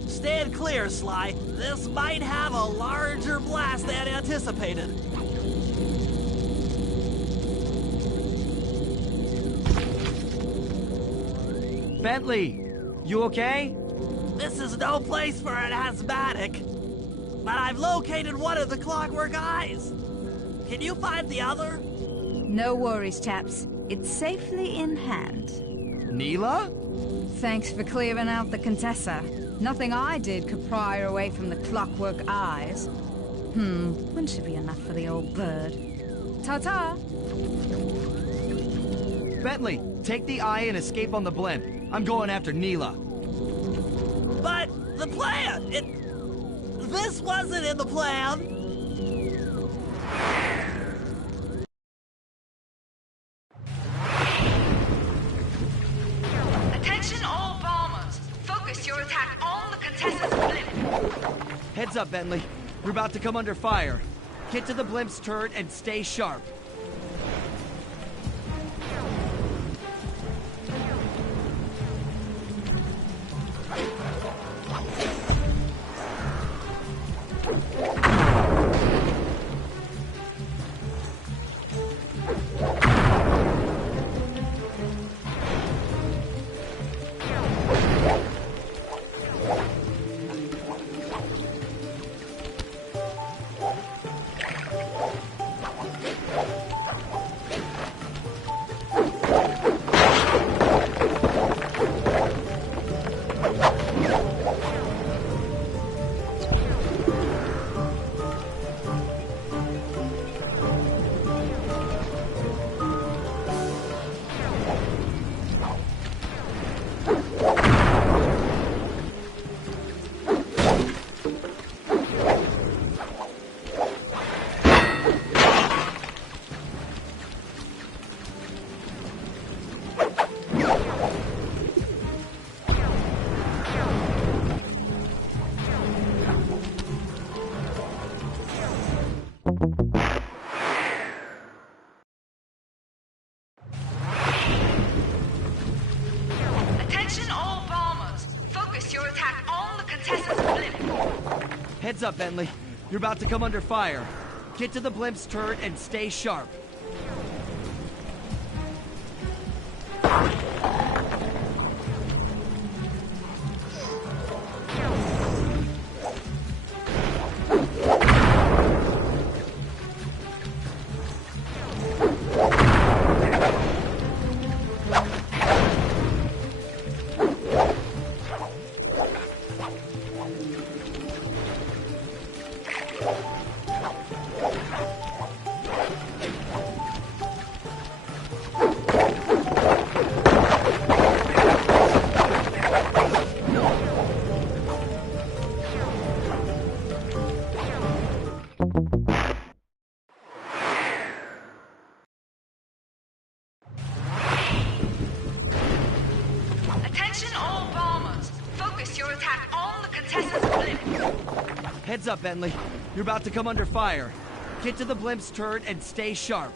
Stand clear, Sly. This might have a larger blast than anticipated. Bentley, you okay? This is no place for an asthmatic. But I've located one of the clockwork eyes. Can you find the other? No worries, chaps. It's safely in hand. Neela? Thanks for clearing out the Contessa. Nothing I did could pry her away from the clockwork eyes. One should be enough for the old bird. Ta-ta! Bentley, take the eye and escape on the blimp. I'm going after Neela. But the plan! This wasn't in the plan! Attention all bombers. Focus your attack on the Contessa's blimp. Heads up, Bentley. We're about to come under fire. Get to the blimp's turret and stay sharp. Attention all bombers. Focus your attack on the Contessa's blimp. Heads up, Bentley. You're about to come under fire. Get to the blimp's turret and stay sharp. Attention all bombers. Focus your attack on the Contessa's blimp. Heads up, Bentley. You're about to come under fire. Get to the blimp's turret and stay sharp.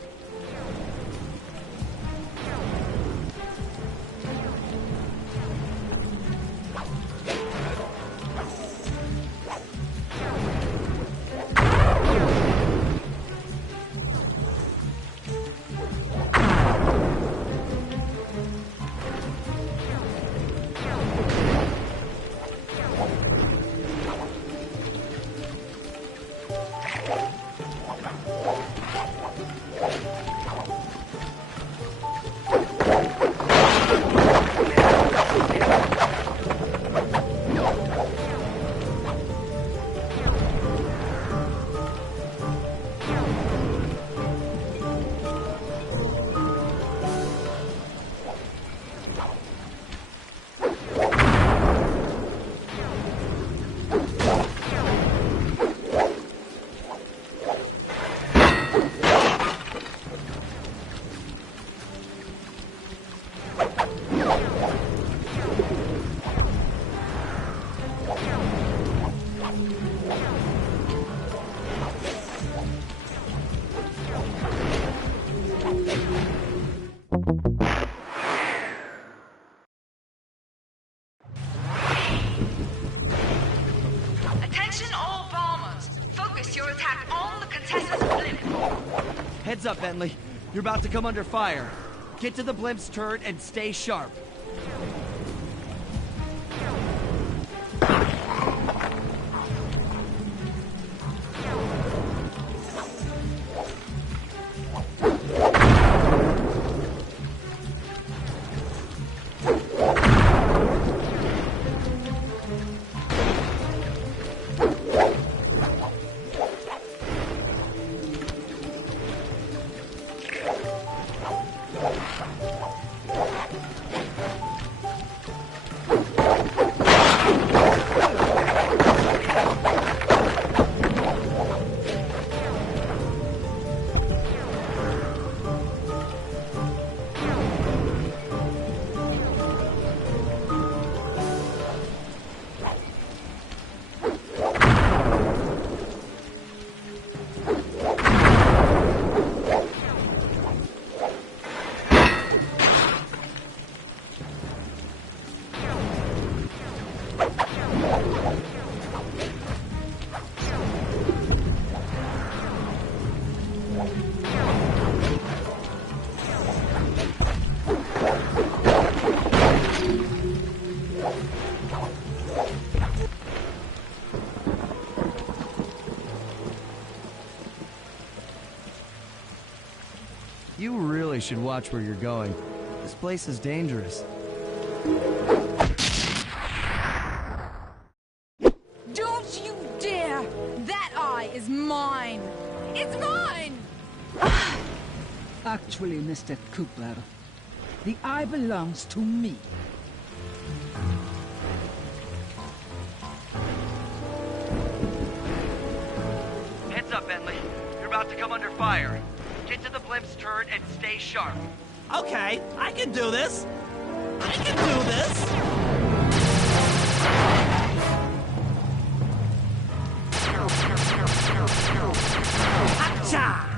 attack on the Contessa's blimp. Heads up, Bentley. You're about to come under fire. Get to the blimp's turret and stay sharp. You really should watch where you're going. This place is dangerous. Don't you dare! That eye is mine! It's mine! Actually, Mr. Cooper, the eye belongs to me. Heads up, Bentley. You're about to come under fire. Get to the blimp's turret and stay sharp. Okay, I can do this. I can do this. Hacha!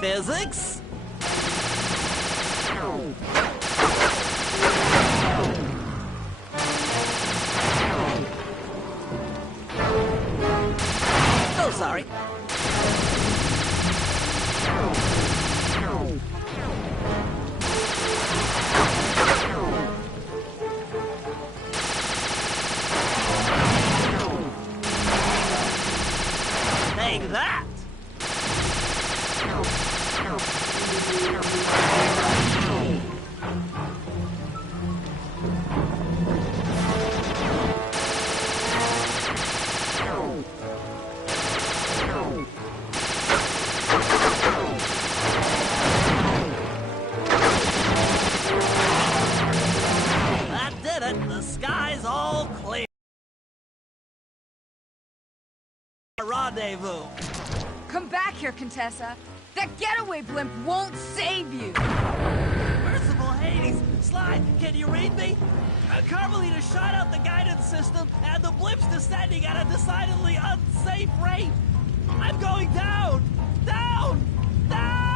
Physics? So sorry. Take that! That did it! The sky's all clear! Rendezvous! Come back here, Contessa. That getaway blimp won't save you. Merciful Hades! Sly, can you read me? Carmelita shot out the guidance system, and the blimp's descending at a decidedly unsafe rate. I'm going down! Down! Down!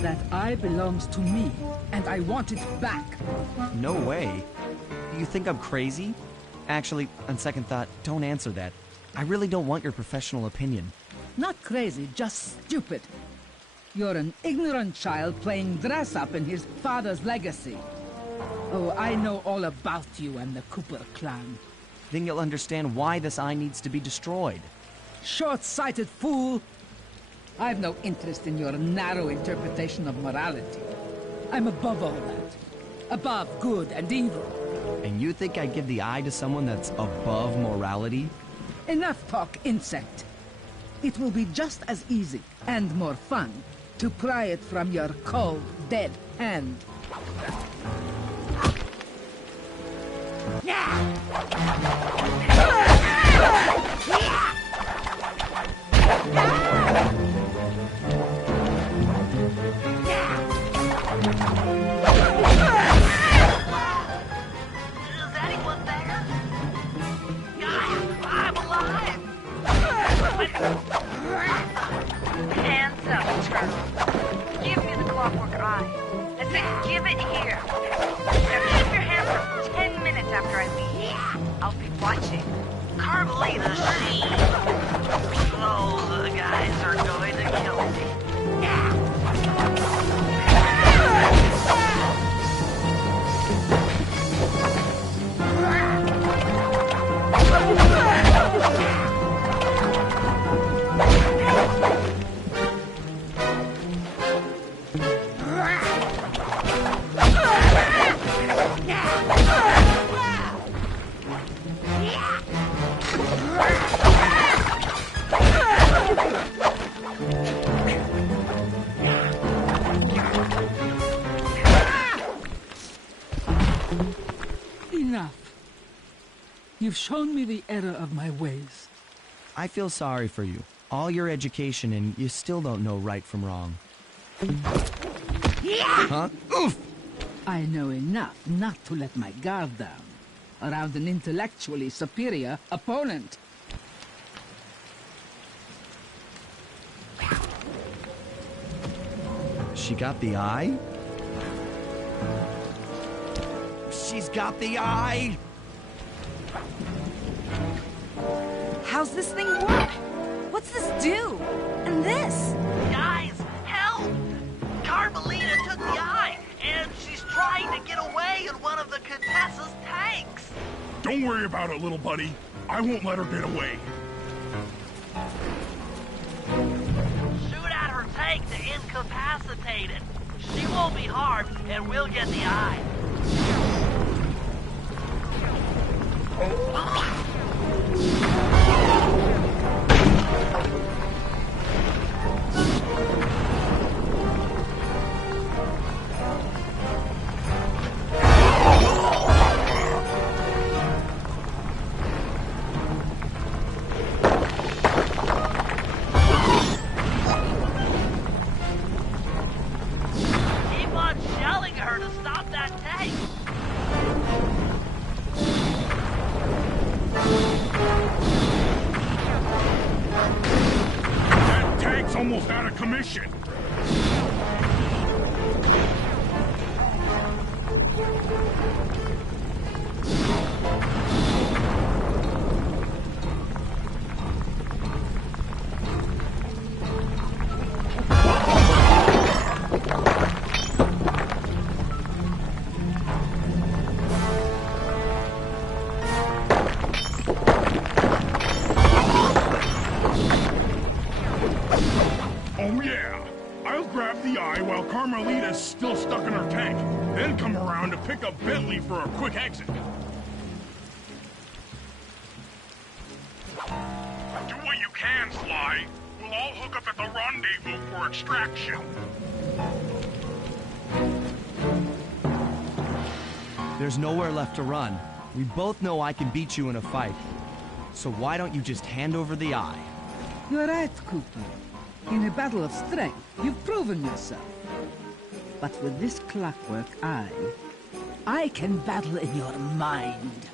That eye belongs to me, and I want it back. No way. You think I'm crazy? Actually, on second thought, don't answer that. I really don't want your professional opinion. Not crazy, just stupid. You're an ignorant child playing dress-up in his father's legacy. Oh, I know all about you and the Cooper clan. Then you'll understand why this eye needs to be destroyed. Short-sighted fool! I've no interest in your narrow interpretation of morality. I'm above all that. Above good and evil. And you think I'd give the eye to someone that's above morality? Enough talk, insect. it will be just as easy and more fun to pry it from your cold, dead hand. Is anyone there? I'm alive! Hands up, Turtle. Give me the clockwork eye. I said give it here. Now keep your hands up for 10 minutes after I leave. I'll be watching. Carmelita, she... Oh, the guys are going to kill me. Enough. You've shown me the error of my ways. I feel sorry for you. All your education and you still don't know right from wrong. Huh? Oof! I know enough not to let my guard down around an intellectually superior opponent. She got the eye? She's got the eye! How's this thing work? What's this do? And this? Guys, help! Carmelita took the eye, and she's trying to get away in one of the Contessa's tanks. Don't worry about it, little buddy. I won't let her get away. Shoot at her tank to incapacitate it. She won't be harmed, and we'll get the eye. Keep on shelling her to stop that tank. That tank's almost out of commission. Oh yeah! I'll grab the eye while Carmelita's still stuck in her tank, then come around to pick up Bentley for a quick exit. Do what you can, Sly. We'll all hook up at the rendezvous for extraction. There's nowhere left to run. We both know I can beat you in a fight. So why don't you just hand over the eye? You're right, Cooper. In a battle of strength, you've proven yourself. But with this clockwork eye, I can battle in your mind.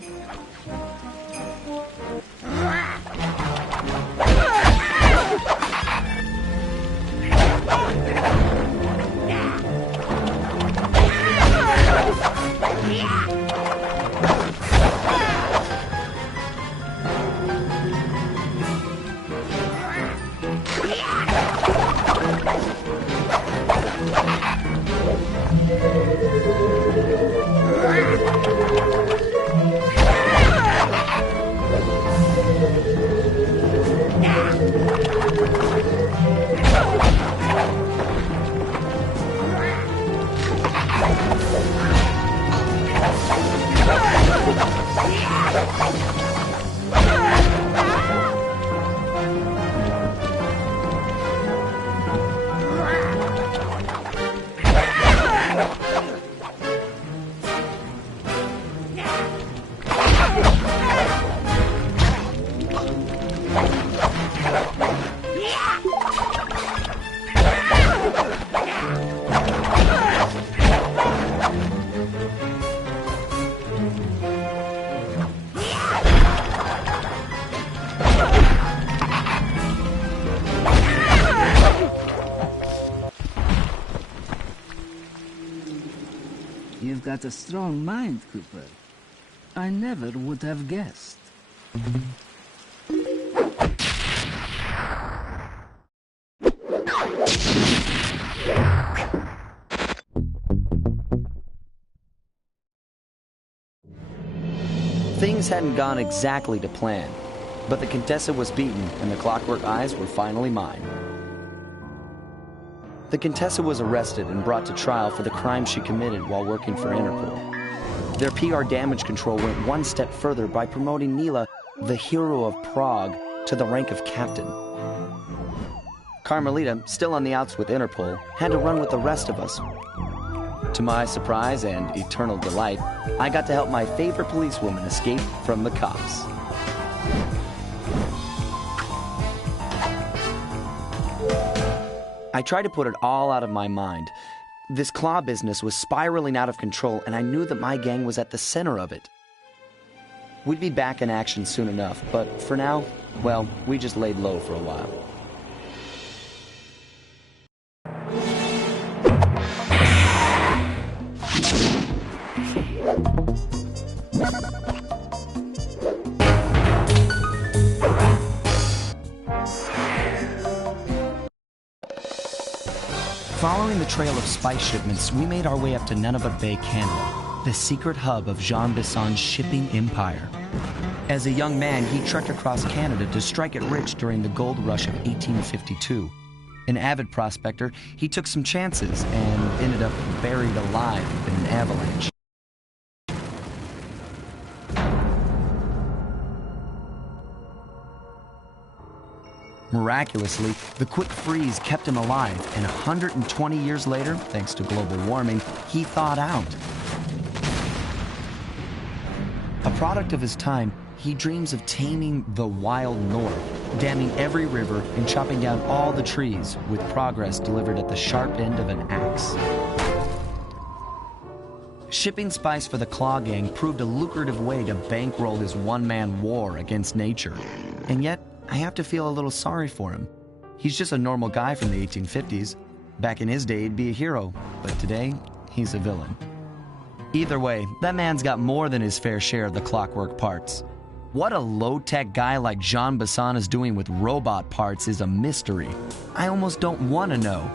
got a strong mind, Cooper. I never would have guessed. Things hadn't gone exactly to plan, but the Contessa was beaten and the Clockwork Eyes were finally mine. The Contessa was arrested and brought to trial for the crime she committed while working for Interpol. Their PR damage control went one step further by promoting Nila, the hero of Prague, to the rank of captain. Carmelita, still on the outs with Interpol, had to run with the rest of us. To my surprise and eternal delight, I got to help my favorite policewoman escape from the cops. I tried to put it all out of my mind. This claw business was spiraling out of control, and I knew that my gang was at the center of it. We'd be back in action soon enough, but for now, well, we just laid low for a while. Following the trail of spice shipments, we made our way up to Nunavut Bay, Canada, the secret hub of Jean Bisson's shipping empire. As a young man, he trekked across Canada to strike it rich during the gold rush of 1852. An avid prospector, he took some chances and ended up buried alive in an avalanche. Miraculously, the quick freeze kept him alive, and 120 years later, thanks to global warming, he thawed out. A product of his time, he dreams of taming the wild north, damming every river and chopping down all the trees, with progress delivered at the sharp end of an axe. Shipping spice for the Claw Gang proved a lucrative way to bankroll his one-man war against nature. And yet, I have to feel a little sorry for him. He's just a normal guy from the 1850s. Back in his day, he'd be a hero, but today, he's a villain. Either way, that man's got more than his fair share of the clockwork parts. What a low-tech guy like Jean Bisson is doing with robot parts is a mystery. I almost don't want to know.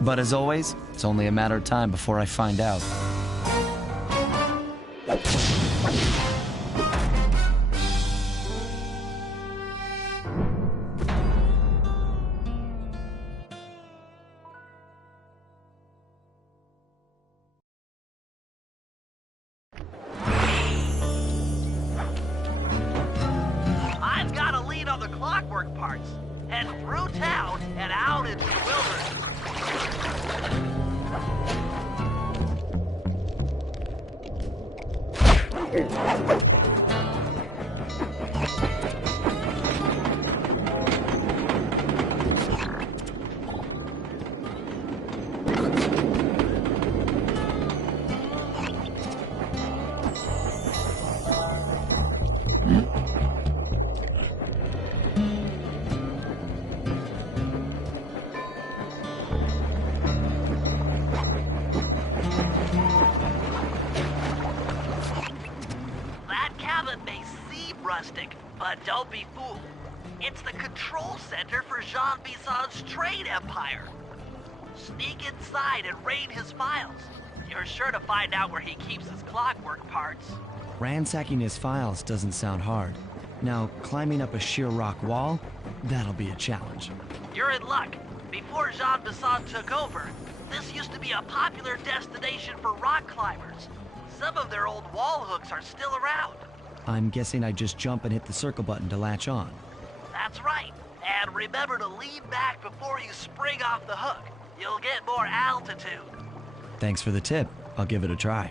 But as always, it's only a matter of time before I find out. I've got a lead on the clockwork parts. Head through town and out into the wilderness. Rustic, but don't be fooled. It's the control center for Jean Bisson's trade empire. Sneak inside and raid his files. You're sure to find out where he keeps his clockwork parts. Ransacking his files doesn't sound hard. Now, climbing up a sheer rock wall, that'll be a challenge. You're in luck. Before Jean Bisson took over, this used to be a popular destination for rock climbers. Some of their old wall hooks are still around. I'm guessing I just jump and hit the circle button to latch on. That's right. And remember to lean back before you spring off the hook. You'll get more altitude. Thanks for the tip. I'll give it a try.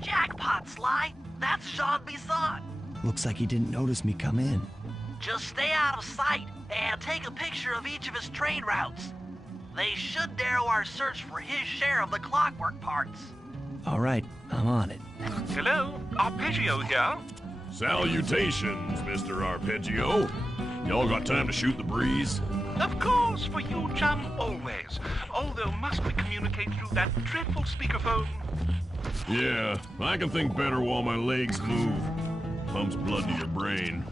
Jackpot, Sly! That's Jean Bisson! Looks like he didn't notice me come in. Just stay out of sight and take a picture of each of his train routes. They should narrow our search for his share of the clockwork parts. All right, I'm on it. Hello, Arpeggio here. Salutations, Mr. Arpeggio. Y'all got time to shoot the breeze? Of course, for you, chum, always. Although must we communicate through that dreadful speakerphone? Yeah, I can think better while my legs move. Pumps blood to your brain.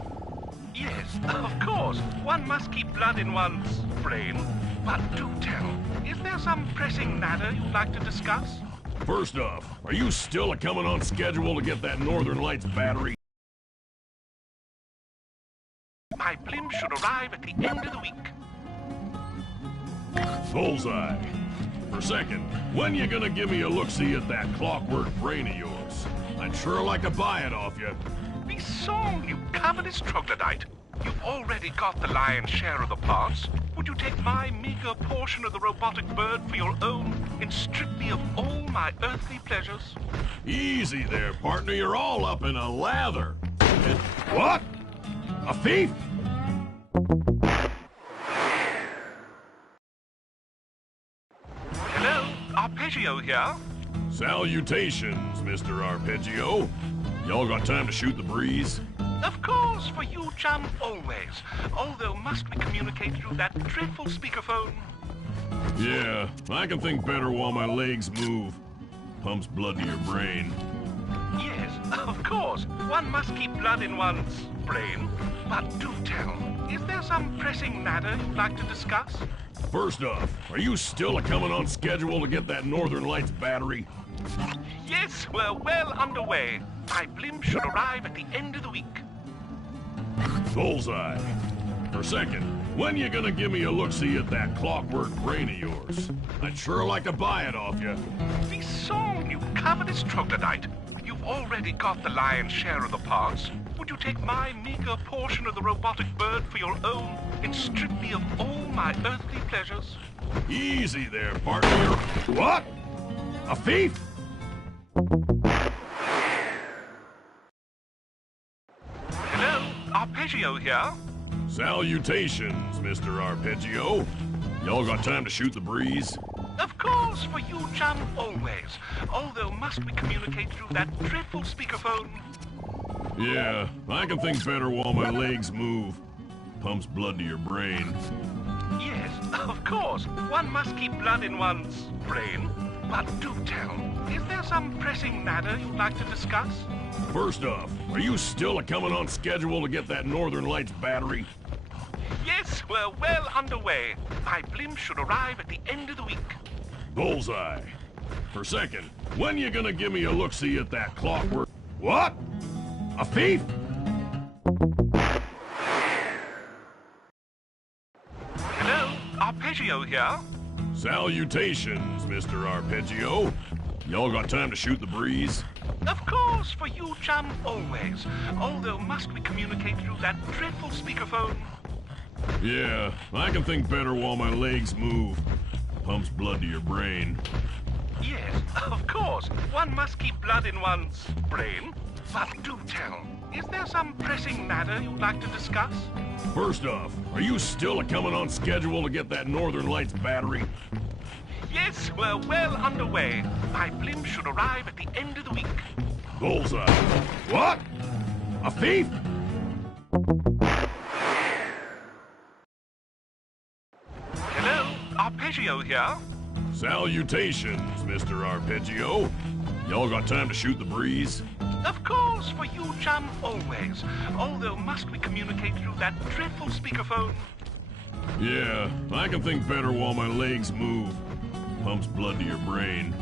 Yes, of course. One must keep blood in one's brain. But do tell, is there some pressing matter you'd like to discuss? First off, are you still coming on schedule to get that Northern Lights battery? My blimp should arrive at the end of the week. Bullseye. For second, when you gonna give me a look-see at that clockwork brain of yours? I'd sure like to buy it off you. Be song, you covetous troglodyte. You've already got the lion's share of the parts. Would you take my meager portion of the robotic bird for your own and strip me of all my earthly pleasures? Easy there, partner. You're all up in a lather. What? A thief? Hello, Arpeggio here. Salutations, Mr. Arpeggio. Y'all got time to shoot the breeze? Of course, for you, chum, always. Although must we communicate through that dreadful speakerphone? Yeah, I can think better while my legs move. Pumps blood to your brain. Yes, of course. One must keep blood in one's brain. But do tell, is there some pressing matter you'd like to discuss? First off, are you still coming on schedule to get that Northern Lights battery? Yes, we're well underway. My blimp should arrive at the end of the week. Bullseye. For second, when you gonna give me a look-see at that clockwork brain of yours? I'd sure like to buy it off you. Be song, you covetous troglodyte. You've already got the lion's share of the parts. Would you take my meager portion of the robotic bird for your own and strip me of all my earthly pleasures? Easy there, partner. What? A thief? Hello, Arpeggio here. Salutations, Mr. Arpeggio. Y'all got time to shoot the breeze? Of course, for you, chum, always. Although must we communicate through that dreadful speakerphone? Yeah, I can think better while my legs move. Pumps blood to your brain. Yes, of course. One must keep blood in one's brain. But do tell, is there some pressing matter you'd like to discuss? First off, are you still coming on schedule to get that Northern Lights battery? Yes, we're well underway. My blimp should arrive at the end of the week. Bullseye. For second, when you gonna give me a look-see at that clockwork? What? A thief? Hello, Arpeggio here. Salutations, Mr. Arpeggio. Y'all got time to shoot the breeze? Of course, for you, chum, always. Although must we communicate through that dreadful speakerphone? Yeah, I can think better while my legs move. Pumps blood to your brain. Yes, of course. One must keep blood in one's brain. But do tell, is there some pressing matter you'd like to discuss? First off, are you still coming on schedule to get that Northern Lights battery? Yes, we're well underway. My blimp should arrive at the end of the week. Bullseye. What? A thief? Hello, Arpeggio here. Salutations, Mr. Arpeggio. Y'all got time to shoot the breeze? Of course, for you, chum, always. Although must we communicate through that dreadful speakerphone? Yeah, I can think better while my legs move. Pumps blood to your brain.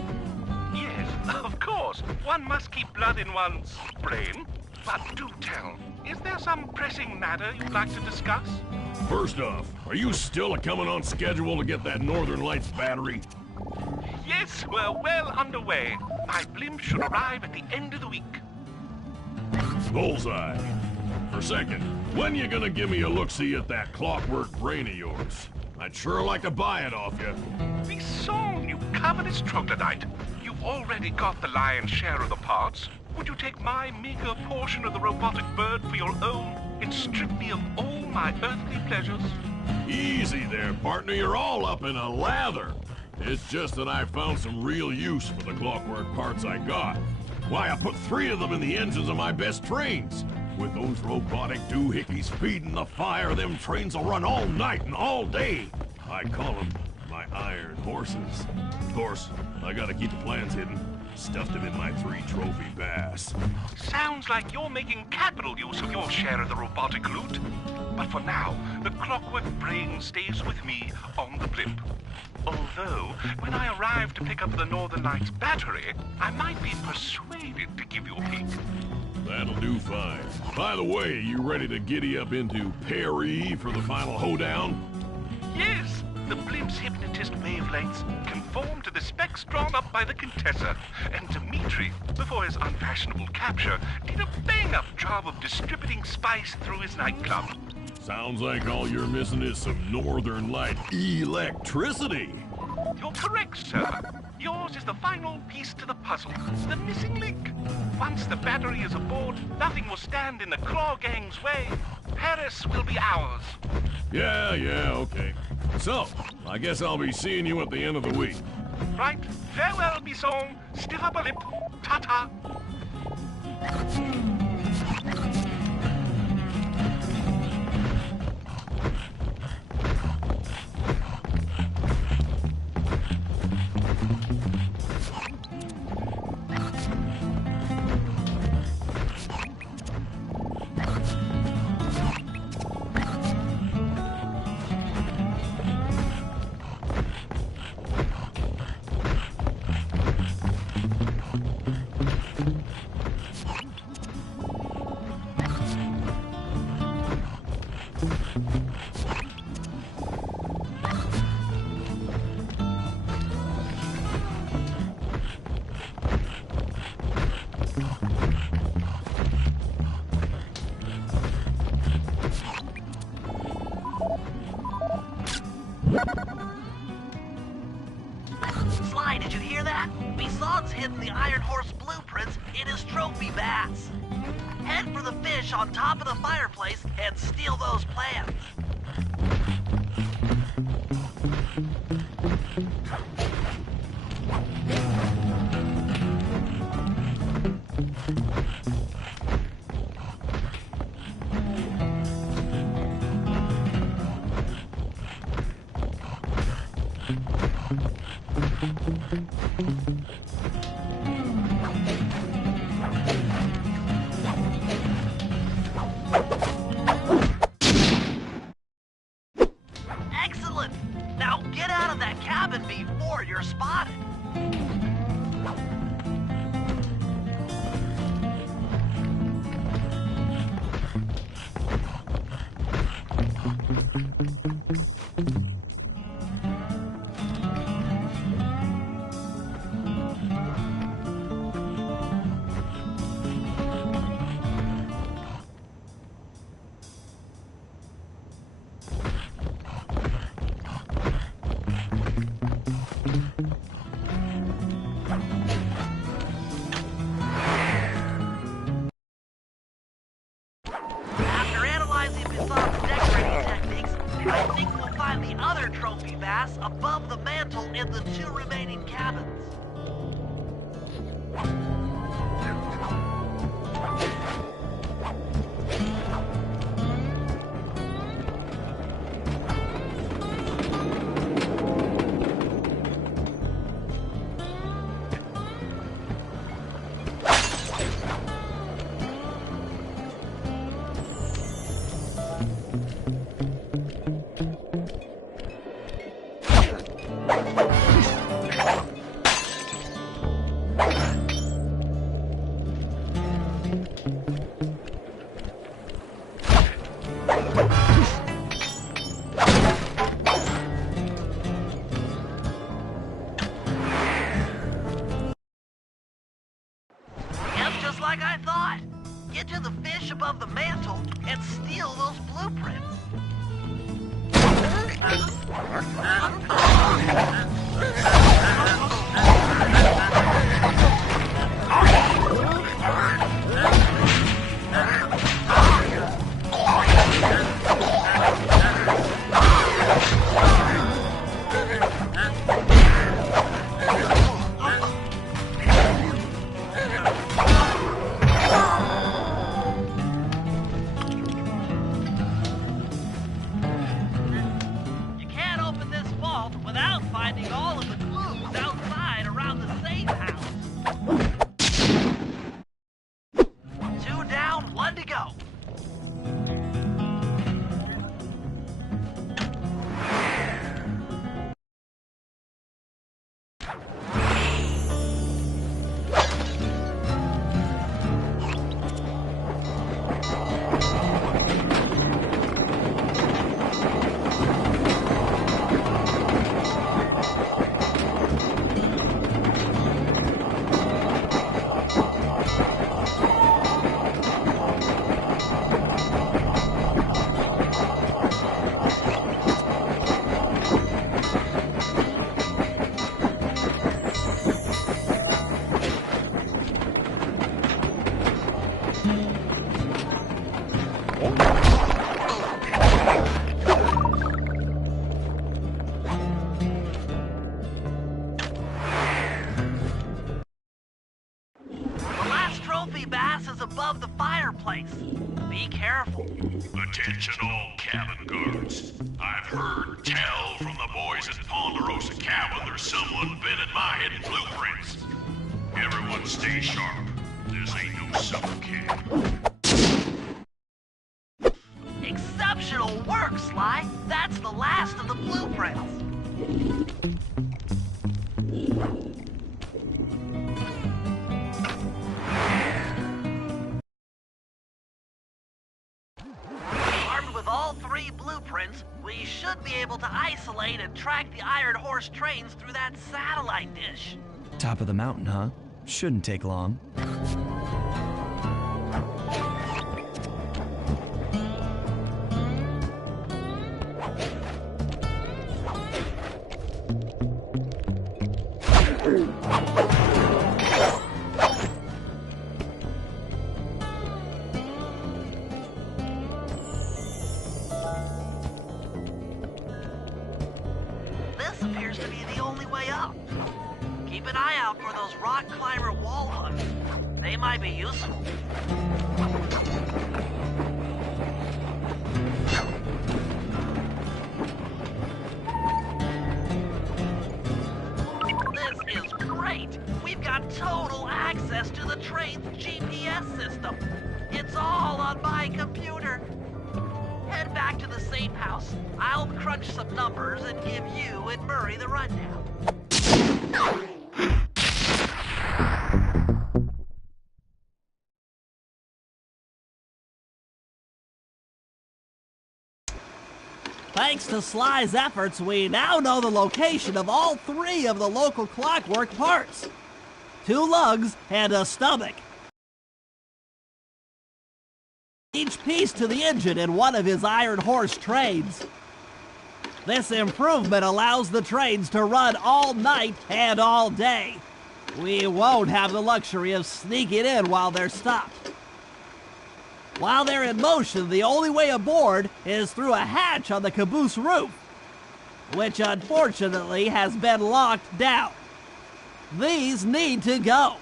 Yes, of course. One must keep blood in one's brain. But do tell, is there some pressing matter you'd like to discuss? First off, are you still coming on schedule to get that Northern Lights battery? Yes, we're well underway. My blimp should arrive at the end of the week. Bullseye. For second, when you gonna give me a look-see at that clockwork brain of yours? I'd sure like to buy it off you. Be song, you covetous troglodyte. You've already got the lion's share of the parts. Would you take my meager portion of the robotic bird for your own and strip me of all my earthly pleasures? Easy there, partner. You're all up in a lather. It's just that I found some real use for the clockwork parts I got. Why, I put 3 of them in the engines of my best trains. With those robotic doohickeys feeding the fire, them trains will run all night and all day. I call them my iron horses. Of course, I gotta keep the plans hidden. Stuffed them in my 3 trophy bass. Sounds like you're making capital use of your share of the robotic loot. But for now, the clockwork brain stays with me on the blimp. Although, when I arrive to pick up the Northern Lights battery, I might be persuaded to give you a peek. That'll do fine. By the way, you ready to giddy up into Perry for the final hoedown? Yes, the blimp's hypnotist wavelengths conform to the specs drawn up by the Contessa, and Dmitri, before his unfashionable capture, did a bang-up job of distributing spice through his nightclub. Sounds like all you're missing is some Northern Light electricity. You're correct, sir. Yours is the final piece to the puzzle, the missing link. Once the battery is aboard, nothing will stand in the Claw Gang's way. Paris will be ours. Yeah, okay. So, I guess I'll be seeing you at the end of the week. Right. Farewell, Bison. Stiff upper lip. Ta-ta. Sly, did you hear that? Bison's hidden the Iron Horse blueprints in his trophy bass. Head for the fish on top of the fireplace and steal those plans. Excellent! Now get out of that cabin before you're spotted. After analyzing Bison's decorating techniques, I think we'll find the other trophy bass above the mantle in the 2 remaining cabins. Like I thought. Get to the fish above the mantle and steal those blueprints. The last trophy bass is above the fireplace. Be careful. Attention all cabin guards. I've heard tell from the boys at Ponderosa Cabin there's someone been at my hidden blueprints. Everyone stay sharp. This ain't no summer camp. Exceptional work, Sly. That's the last of the blueprints. Armed with all 3 blueprints, we should be able to isolate and track the Iron Horse trains through that satellite dish. Top of the mountain, huh? Shouldn't take long. This appears to be the only way up. Keep an eye out for those rock climber wall hooks. They might be useful. This is great. We've got total access to the train's GPS system. It's all on my computer. Head back to the safe house. I'll crunch some numbers and give you and Murray the rundown. Thanks to Sly's efforts, we now know the location of all 3 of the local clockwork parts. 2 lugs and a stomach. Each piece to the engine in one of his Iron Horse trains. This improvement allows the trains to run all night and all day. We won't have the luxury of sneaking in while they're stopped. While they're in motion, the only way aboard is through a hatch on the caboose roof, which unfortunately has been locked down. These need to go.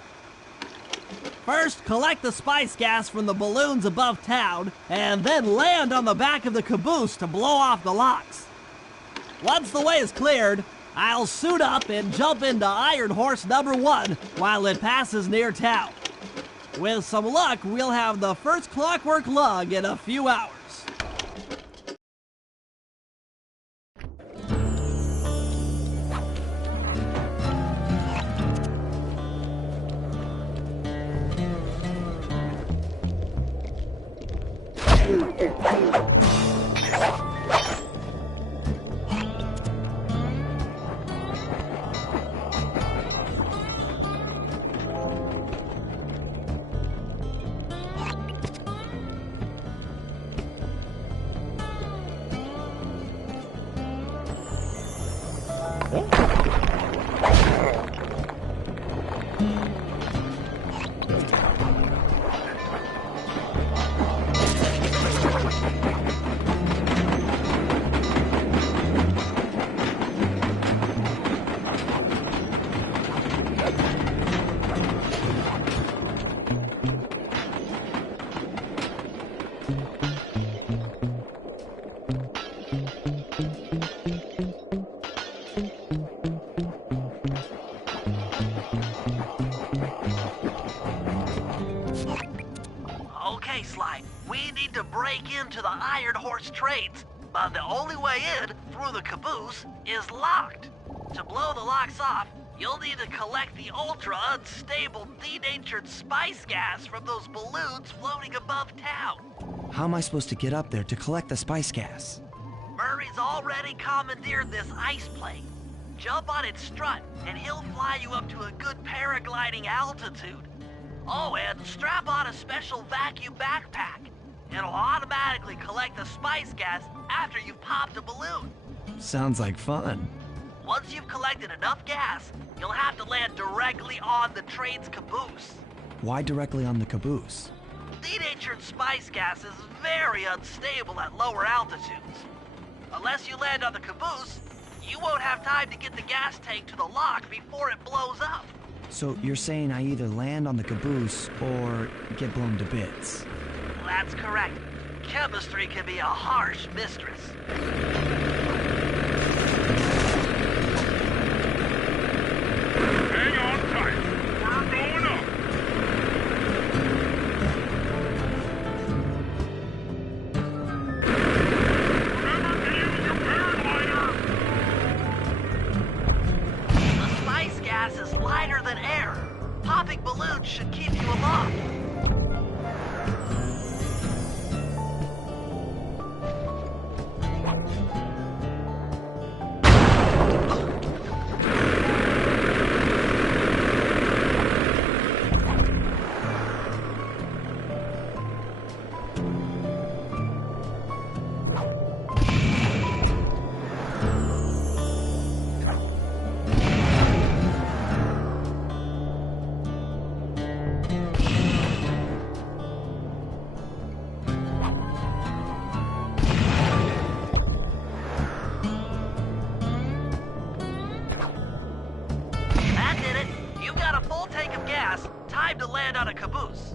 First, collect the spice gas from the balloons above town, and then land on the back of the caboose to blow off the locks. Once the way is cleared, I'll suit up and jump into Iron Horse number 1 while it passes near town. With some luck, we'll have the first clockwork lug in a few hours. Okay, Sly, we need to break into the Iron Horse trains, but the only way in, through the caboose, is locked. To blow the locks off, you'll need to collect the ultra-unstable, denatured spice gas from those balloons floating above town. How am I supposed to get up there to collect the spice gas? Murray's already commandeered this ice plane. Jump on its strut, and he'll fly you up to a good paragliding altitude. Oh, and strap on a special vacuum backpack. It'll automatically collect the spice gas after you've popped a balloon. Sounds like fun. Once you've collected enough gas, you'll have to land directly on the train's caboose. Why directly on the caboose? denatured spice gas is very unstable at lower altitudes. Unless you land on the caboose, you won't have time to get the gas tank to the lock before it blows up. So you're saying I either land on the caboose or get blown to bits? That's correct. Chemistry can be a harsh mistress. Hang on tight. We're going up. Remember to use your paraglider. The spice gas is lighter than air. Popping balloons should keep you aloft. Time to land on a caboose.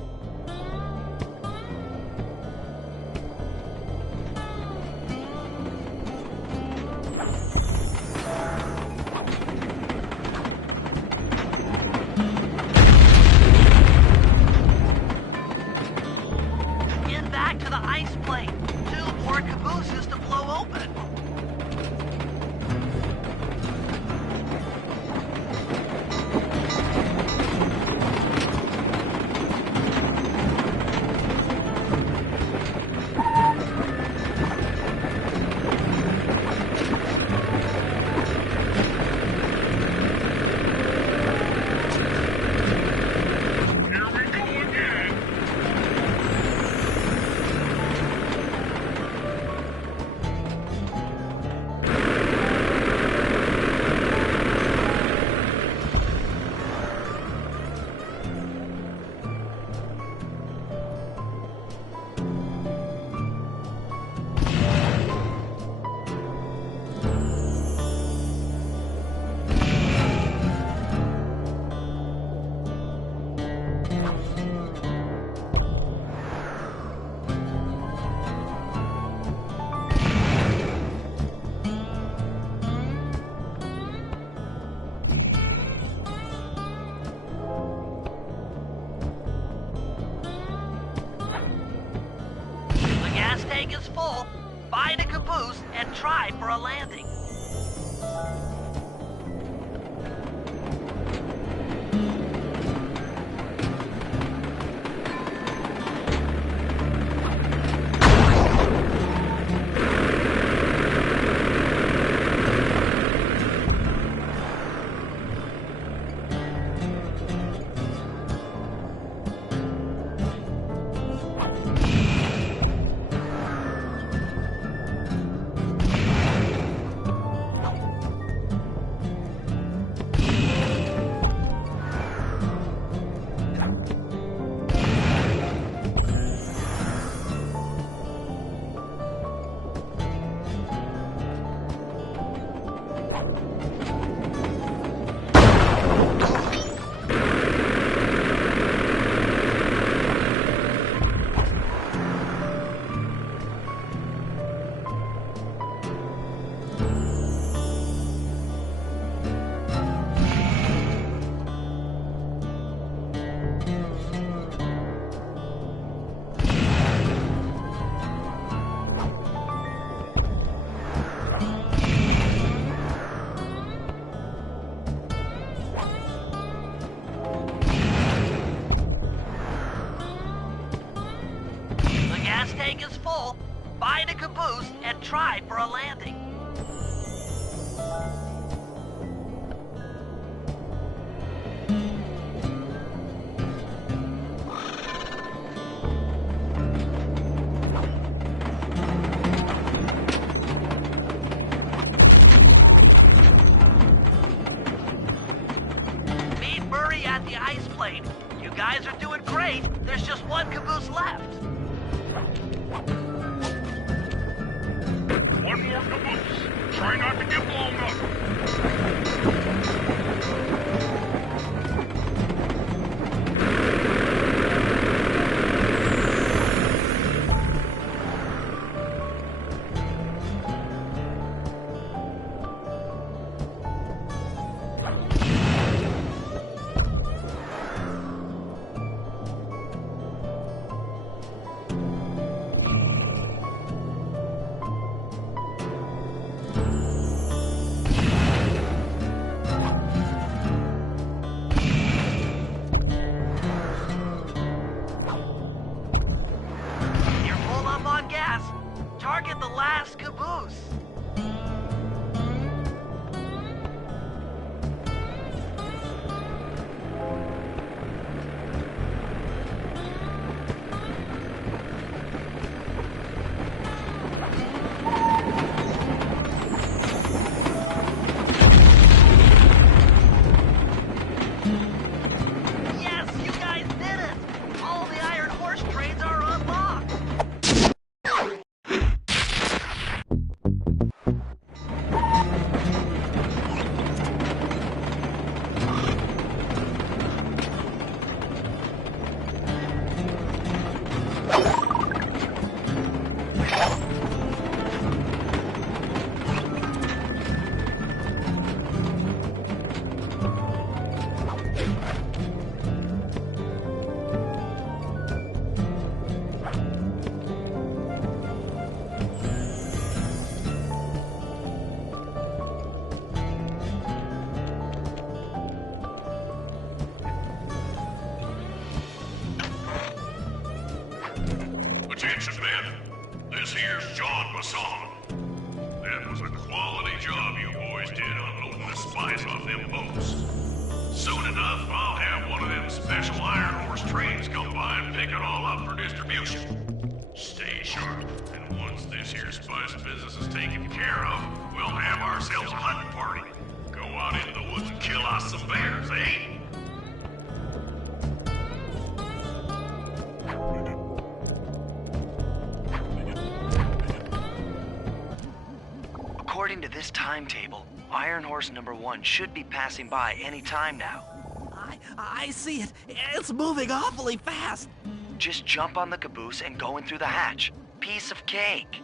Get back to the ice plate. 2 more cabooses to blow open. Tank is full. Find a caboose and try for a landing. Tank is full. Find a caboose and try for a landing. Meet Murray at the ice plate. You guys are doing great. There's just 1 caboose left. Try not to get blown up. You're full up on gas. Target the last caboose. Yes, you guys did it! All the Iron Horse trains are unlocked! Attention, men. This here's John Masson. That was a quality job you boys did unloading the spice off them boats. Soon enough, I'll have one of them special Iron Horse trains come by and pick it all up for distribution. Stay sharp, and once this here spice business is taken care of, we'll have ourselves a hunting party. Go out into the woods and kill us some bears, eh? According to this timetable, Iron Horse number 1 should be passing by any time now. I see it. It's moving awfully fast. Just jump on the caboose and go in through the hatch. Piece of cake.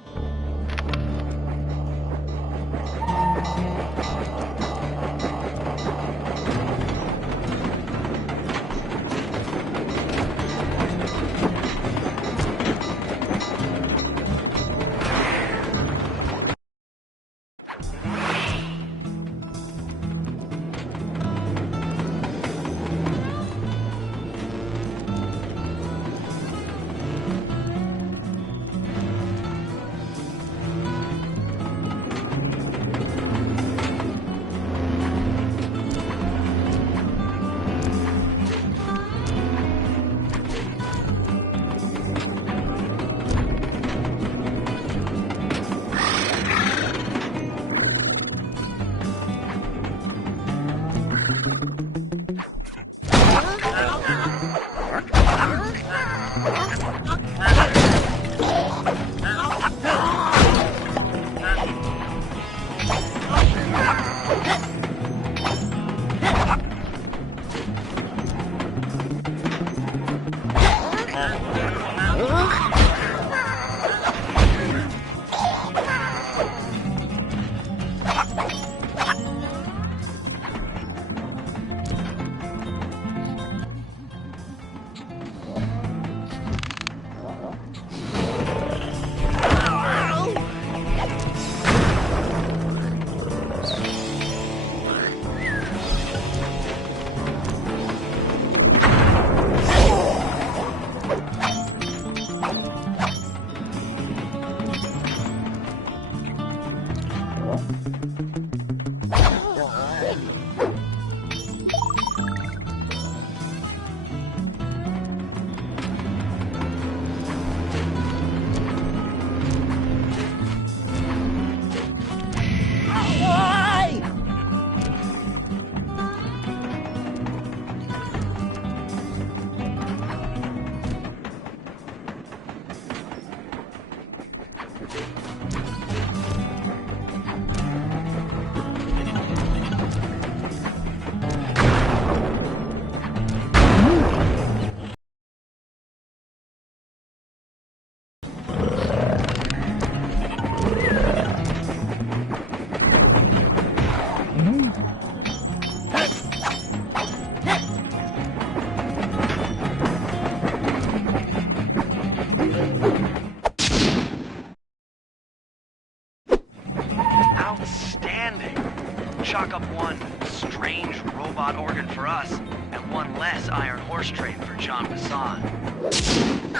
chalk up one strange robot organ for us, and one less Iron Horse trade for John Passan.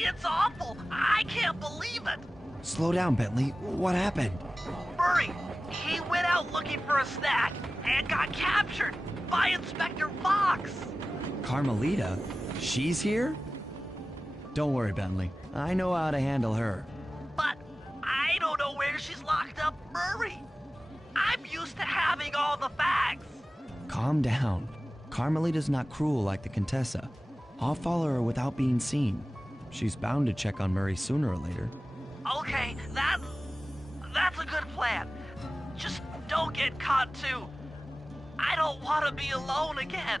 It's awful. I can't believe it. Slow down, Bentley. What happened? Murray, he went out looking for a snack and got captured by Inspector Fox. Carmelita? She's here? Don't worry, Bentley. I know how to handle her. But I don't know where she's locked up, Murray. I'm used to having all the facts. Calm down. Carmelita's not cruel like the Contessa. I'll follow her without being seen. She's bound to check on Murray sooner or later. Okay, that's a good plan. Just don't get caught too. I don't want to be alone again.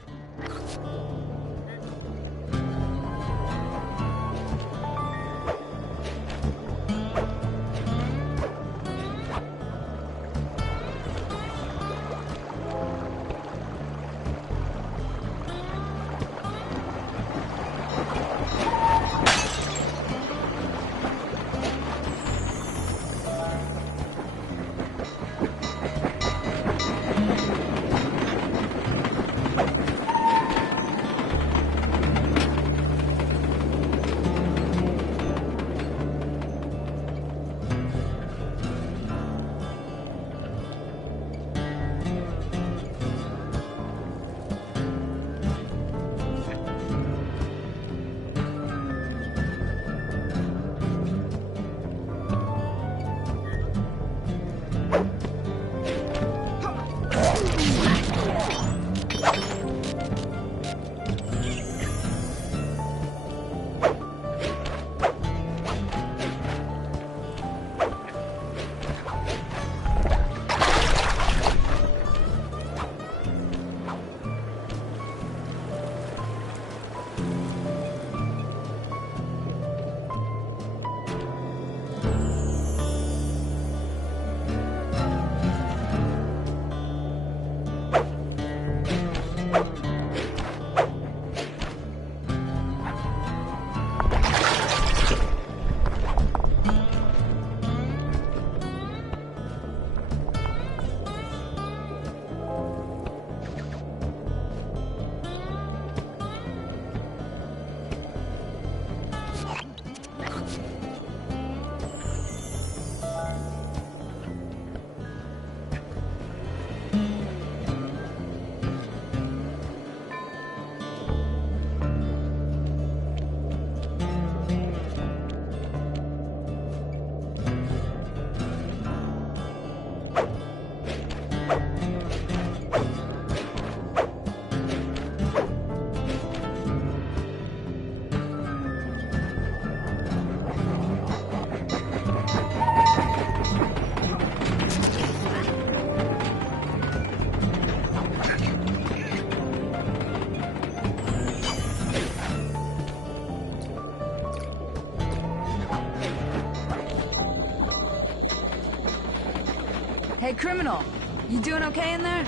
Hey, criminal, you doing okay in there?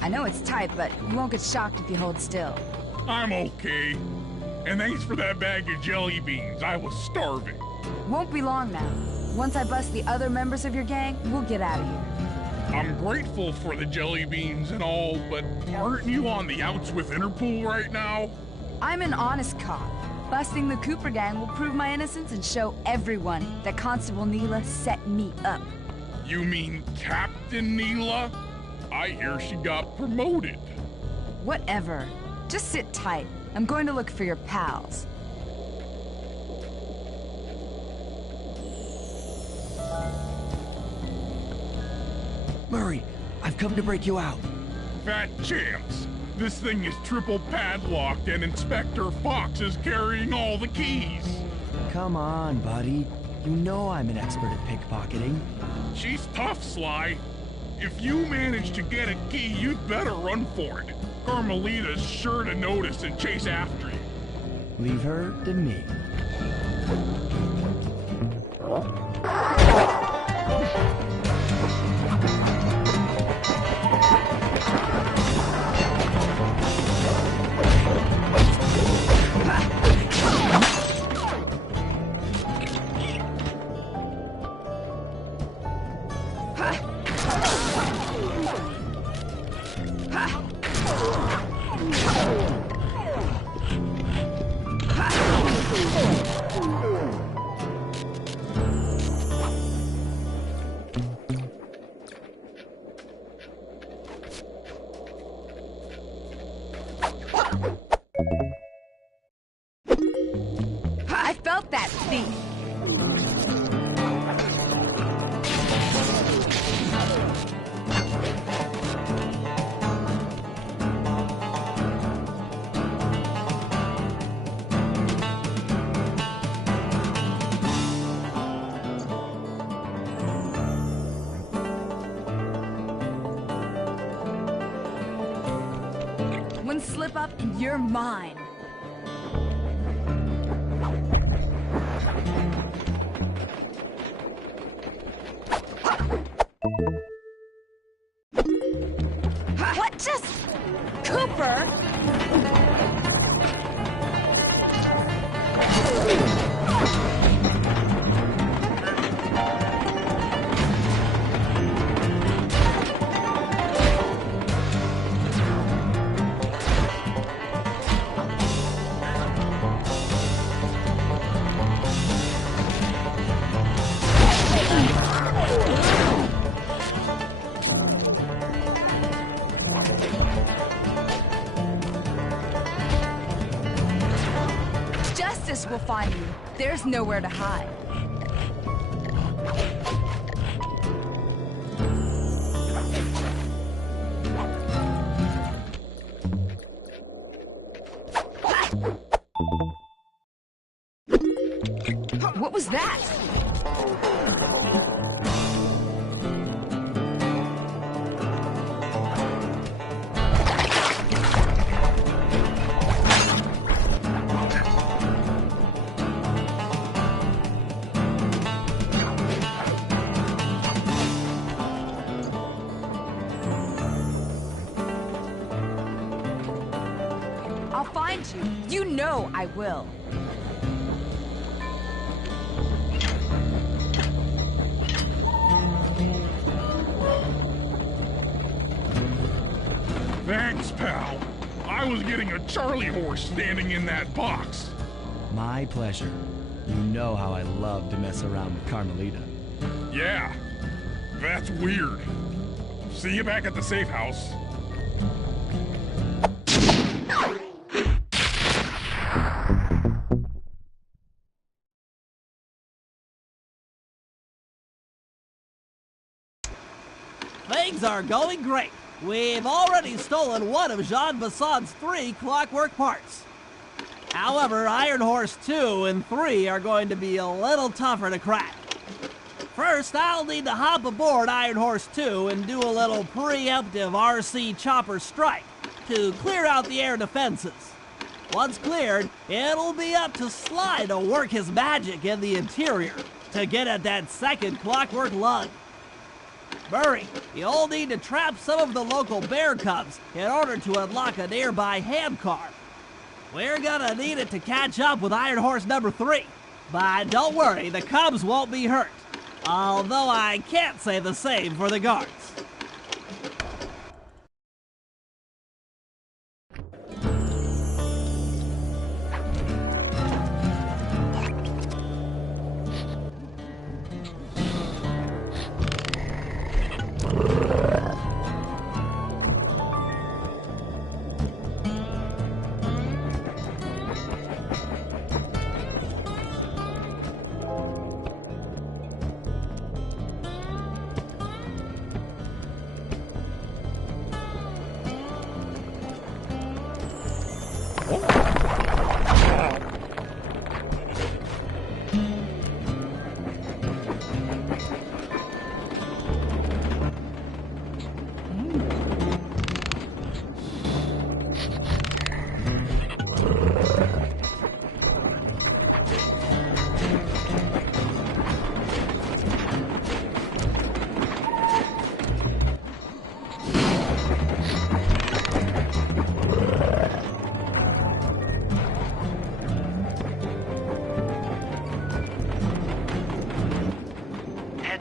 I know it's tight, but you won't get shocked if you hold still. I'm okay. And thanks for that bag of jelly beans. I was starving. Won't be long now. Once I bust the other members of your gang, we'll get out of here. I'm grateful for the jelly beans and all, but aren't you on the outs with Interpol right now? I'm an honest cop. Busting the Cooper gang will prove my innocence and show everyone that Constable Neela set me up. You mean Captain Neela? I hear she got promoted. Whatever. Just sit tight. I'm going to look for your pals. Murray, I've come to break you out. Fat chance. This thing is triple padlocked and Inspector Fox is carrying all the keys. Come on, buddy. You know I'm an expert at pickpocketing. She's tough, Sly. If you manage to get a key, you'd better run for it. Carmelita's sure to notice and chase after you. Leave her to me. I felt that thief. One slip up and you're mine. What just... Cooper? Justice will find you. There's nowhere to hide. What was that? I'll find you. You know I will. Thanks, pal. I was getting a Charlie horse standing in that box. My pleasure. You know how I love to mess around with Carmelita. Yeah, that's weird. See you back at the safe house. Things are going great. We've already stolen one of Jean Bassan's 3 clockwork parts. However, Iron Horse 2 and 3 are going to be a little tougher to crack. First, I'll need to hop aboard Iron Horse 2 and do a little preemptive RC chopper strike to clear out the air defenses. Once cleared, it'll be up to Sly to work his magic in the interior to get at that second clockwork lug. Murray, you'll need to trap some of the local bear cubs in order to unlock a nearby hand car. We're gonna need it to catch up with Iron Horse number 3. But don't worry, the cubs won't be hurt. Although I can't say the same for the guards.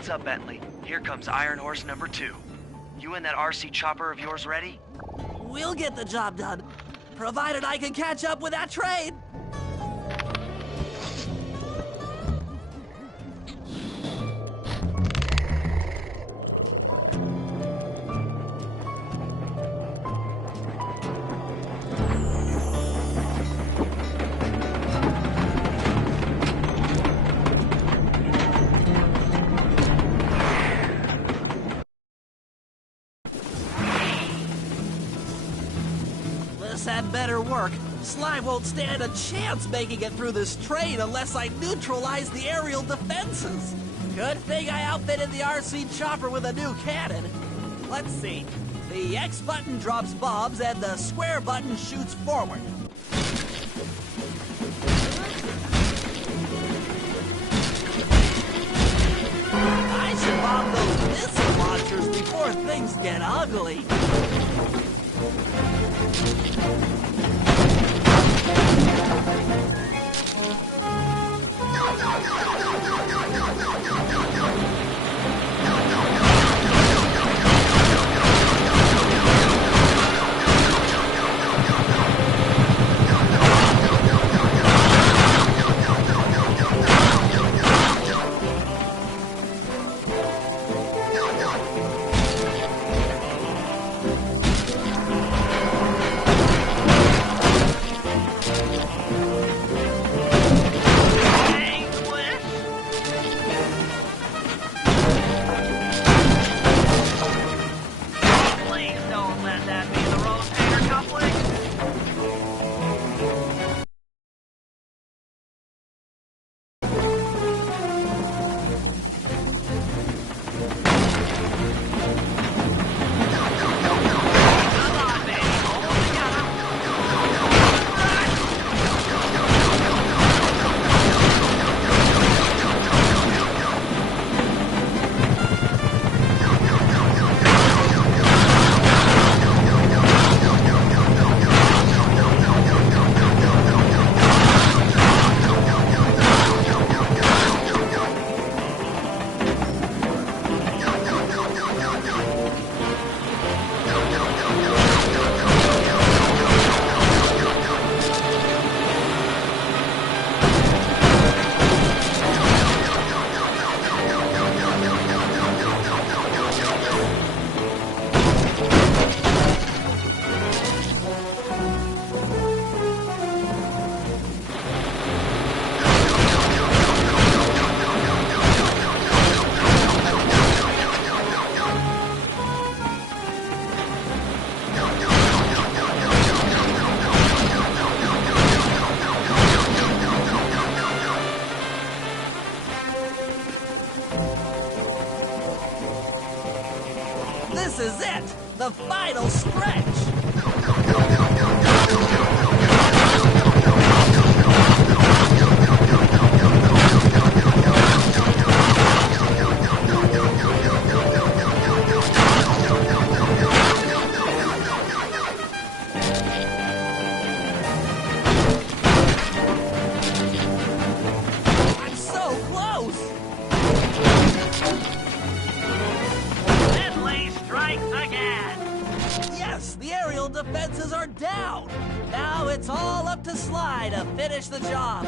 Heads up, Bentley. Here comes Iron Horse number 2. You and that RC chopper of yours ready? We'll get the job done, provided I can catch up with that train. This had better work. Sly won't stand a chance making it through this train unless I neutralize the aerial defenses. Good thing I outfitted the RC chopper with a new cannon. Let's see. The X button drops bombs and the square button shoots forward. I should bomb those missile launchers before things get ugly. This is it! The final stretch! I'm so close! Strikes again! Yes, the aerial defenses are down! Now it's all up to Sly to finish the job.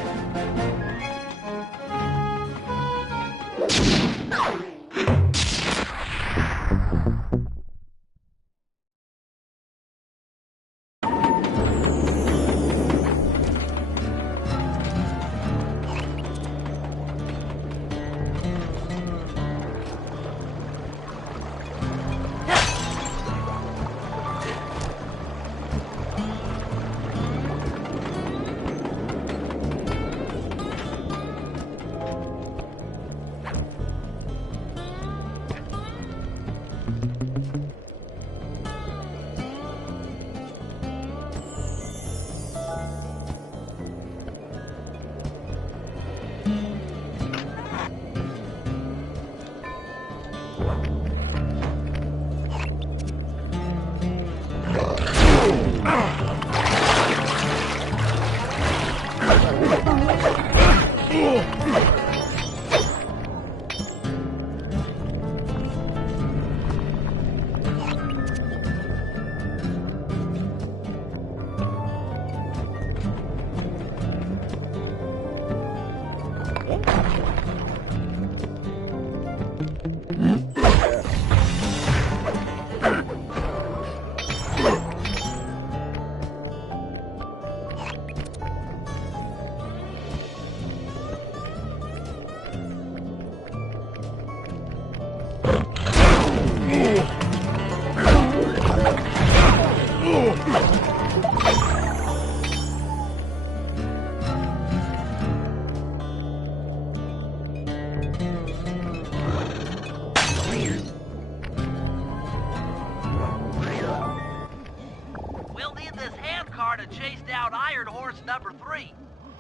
We'll need this handcar to chase down Iron Horse number 3.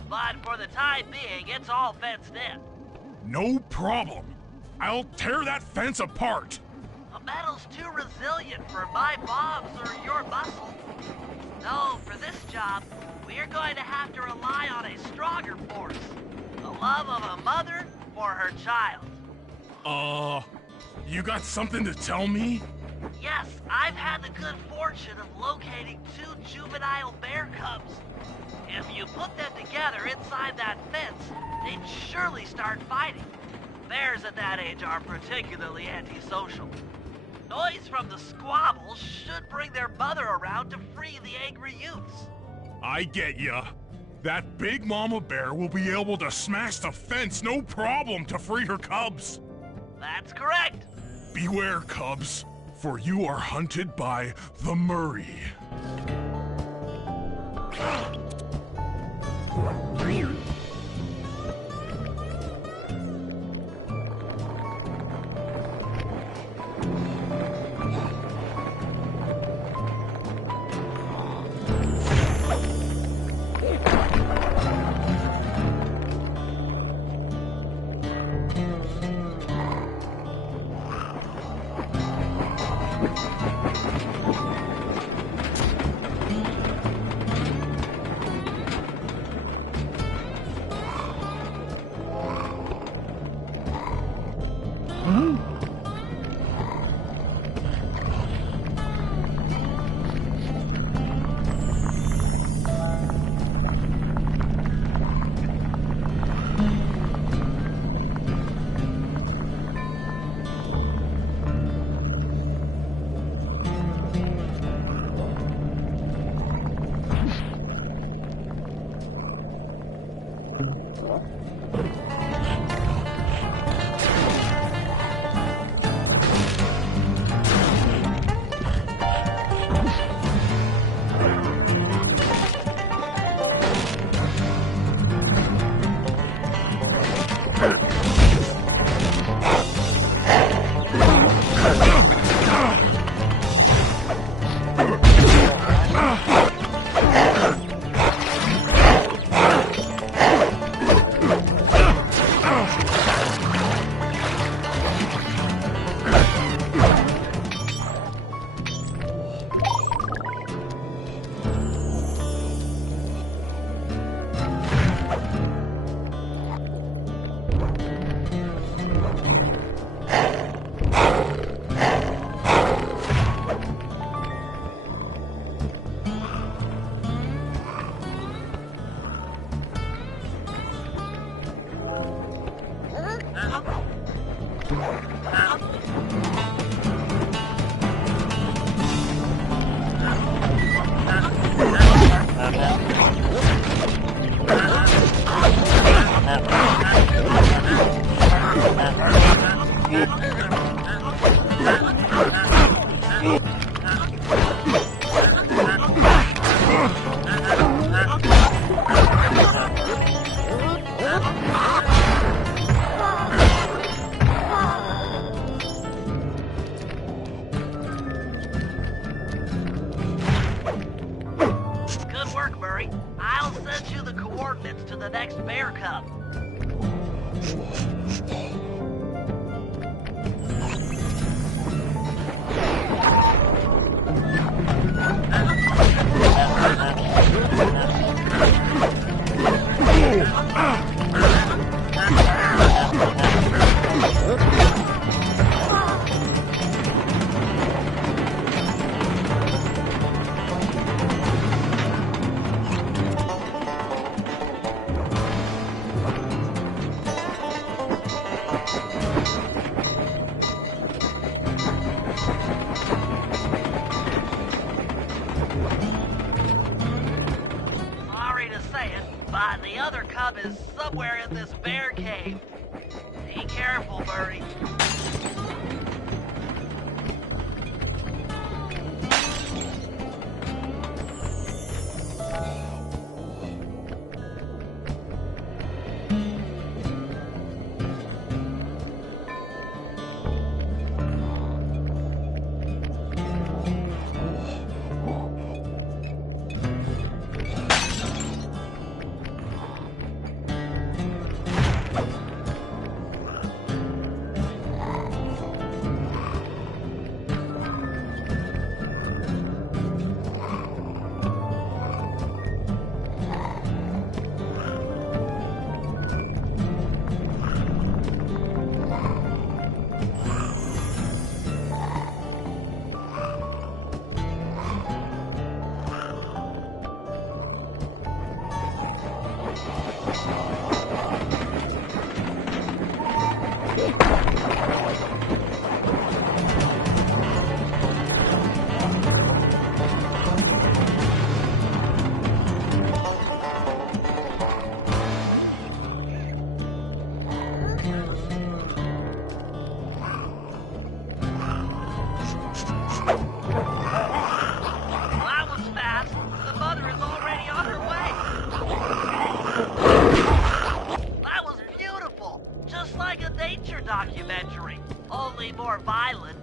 But for the time being, it's all fenced in. No problem. I'll tear that fence apart. The metal's too resilient for my bombs or your muscle. No, for this job, we're going to have to rely on a stronger force. The love of a mother for her child. You got something to tell me? Yes, I've had the good fortune of locating 2 juvenile bear cubs. If you put them together inside that fence, they'd surely start fighting. Bears at that age are particularly antisocial. Noise from the squabbles should bring their mother around to free the angry youths. I get ya. That big mama bear will be able to smash the fence no problem to free her cubs. That's correct. Beware, cubs, for you are hunted by the Murray. Good work, Murray. I'll send you the coordinates to the next bear cub. other cub is somewhere in this bear cave. Be careful, Murray. Documentary, only more violent.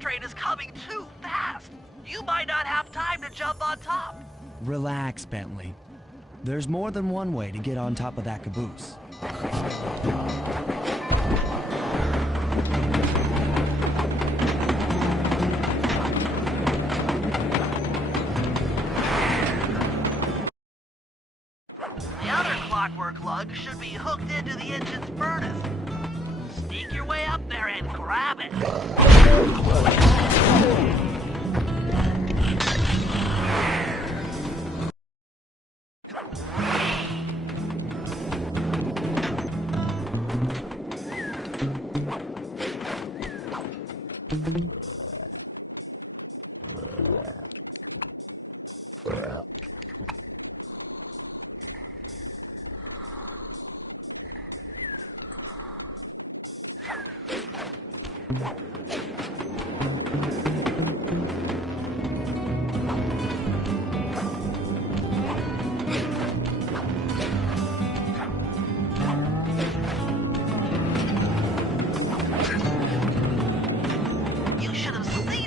Train is coming too fast. You might not have time to jump on top. Relax, Bentley. There's more than one way to get on top of that caboose. The other clockwork lug should be hooked into the engine's furnace. Sneak your way up there and grab it.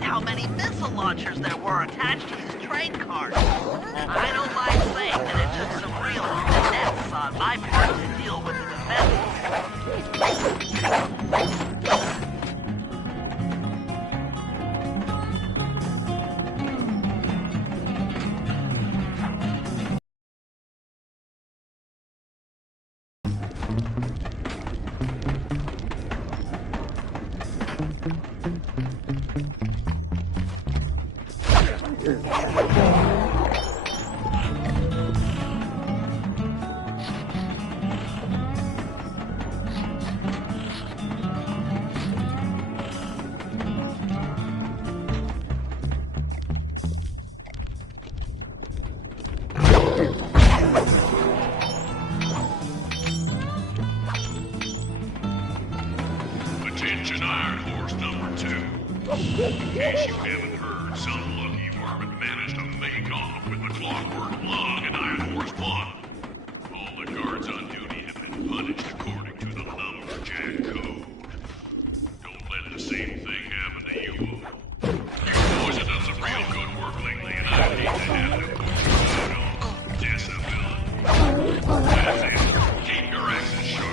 How many missile launchers there were attached to his train cars. I don't mind saying that it took some real finesse on my part to deal with the Attention Iron Horse number 2. In case you haven't heard, some lucky varmint managed to make off with the Clockwork Lung and Iron Horse 1. All the guards on duty have been punished according to the Lumberjack Code. Don't let the same thing happen to you all. You boys have done some real good work lately, and I hate to have to put you out on disability. That's it. Keep your axes sharp.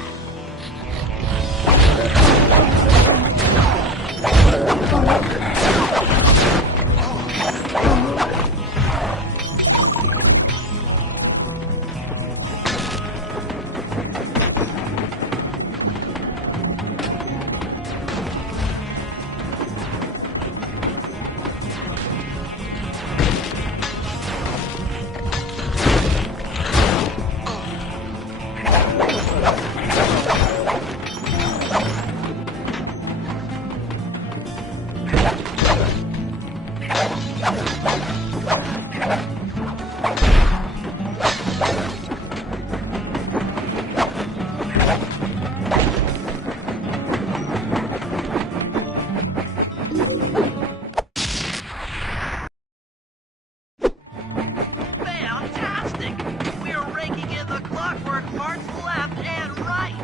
Fantastic! We're raking in the clockwork parts left and right!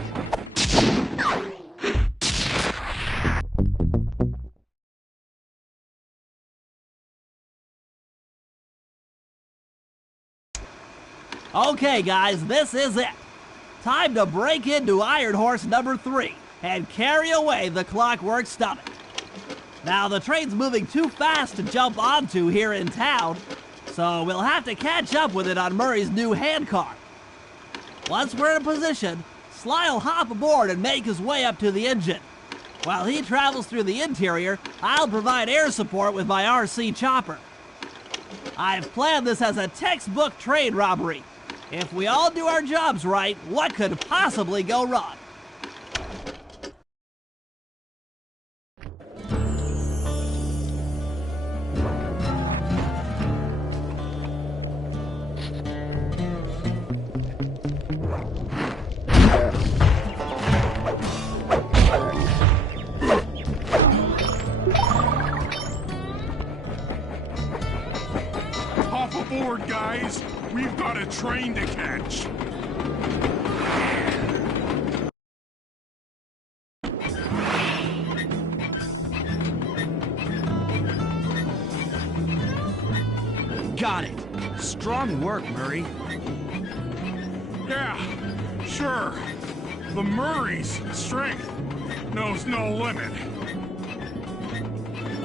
Okay, guys, this is it. Time to break into Iron Horse number 3 and carry away the clockwork stomach. Now, the train's moving too fast to jump onto here in town, so we'll have to catch up with it on Murray's new handcar. Once we're in position, Sly'll hop aboard and make his way up to the engine. While he travels through the interior, I'll provide air support with my RC chopper. I've planned this as a textbook train robbery. If we all do our jobs right, what could possibly go wrong? Hop aboard, guys. We've got a train to catch. Got it. Strong work, Murray. Yeah, sure. The Murray's strength knows no limit.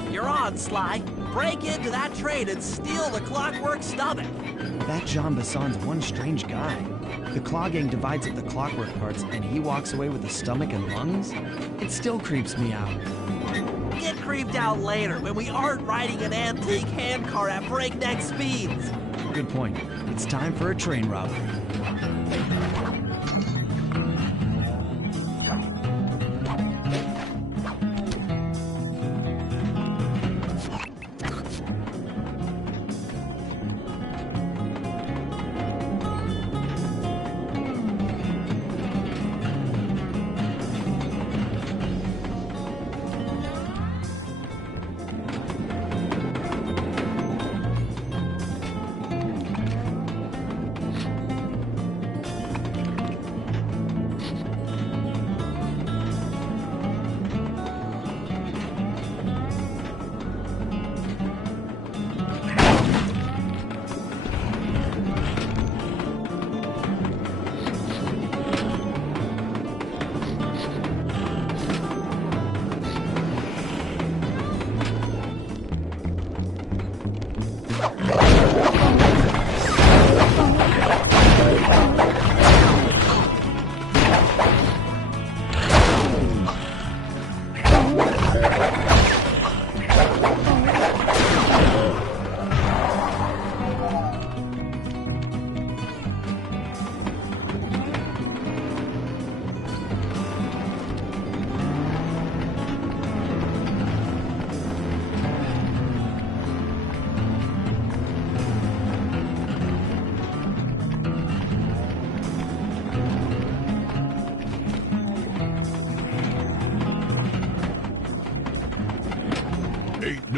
You're on, Sly. Break into that train and steal the clockwork stomach. That Jean Basson's one strange guy. The Claw Gang divides up the clockwork parts and he walks away with the stomach and lungs? It still creeps me out. Get creeped out later when we aren't riding an antique handcar at breakneck speeds. Good point. It's time for a train robbery.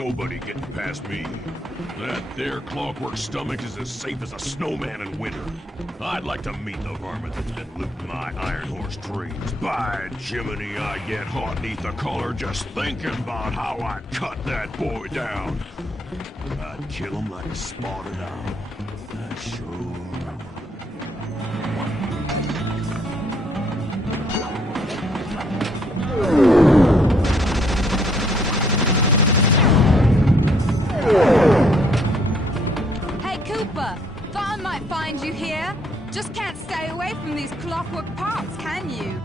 nobody getting past me. That there clockwork stomach is as safe as a snowman in winter. I'd like to meet the varmint that's been looting my iron horse trains. By Jiminy, I get hot neath the collar just thinking about how I cut that boy down. I'd kill him like a spotted owl. I sure. Hey, Cooper! Thought I might find you here. Just can't stay away from these clockwork parts, can you?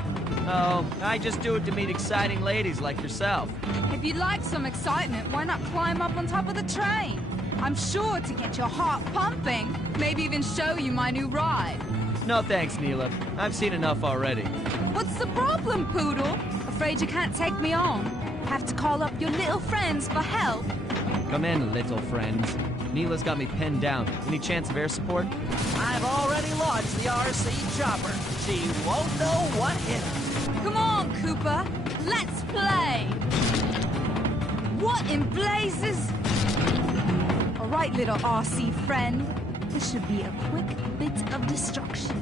Oh, I just do it to meet exciting ladies like yourself. If you'd like some excitement, why not climb up on top of the train? I'm sure to get your heart pumping. Maybe even show you my new ride. No thanks, Neela. I've seen enough already. What's the problem, Poodle? Afraid you can't take me on? Have to call up your little friends for help? Come in, little friends. Neela's got me pinned down. Any chance of air support? I've already launched the RC chopper. She won't know what hit her. Come on, Cooper. Let's play. What in blazes? All right, little RC friend. This should be a quick bit of destruction.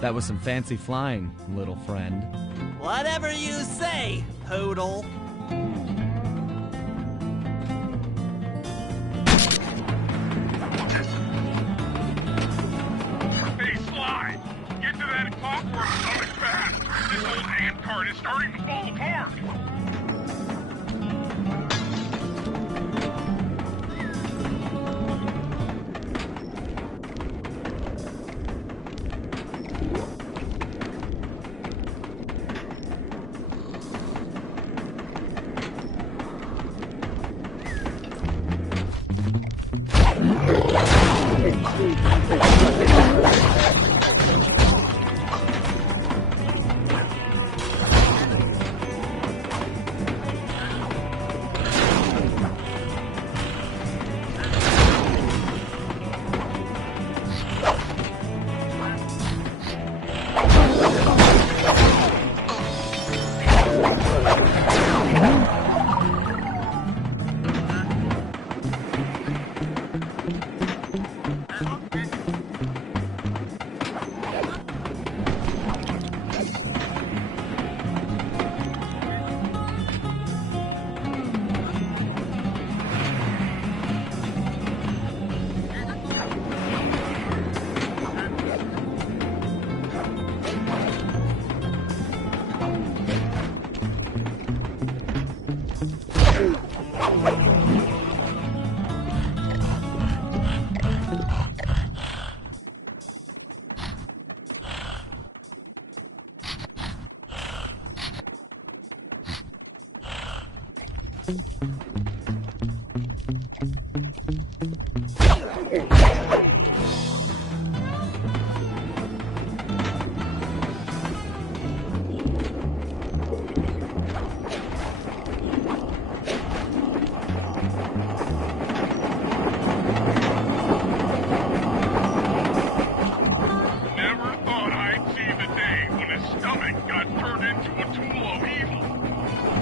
That was some fancy flying, little friend. Whatever you say, Poodle. Hey, Sly! Get to that clockwork stomach fast! This old ant cart is starting to fall apart!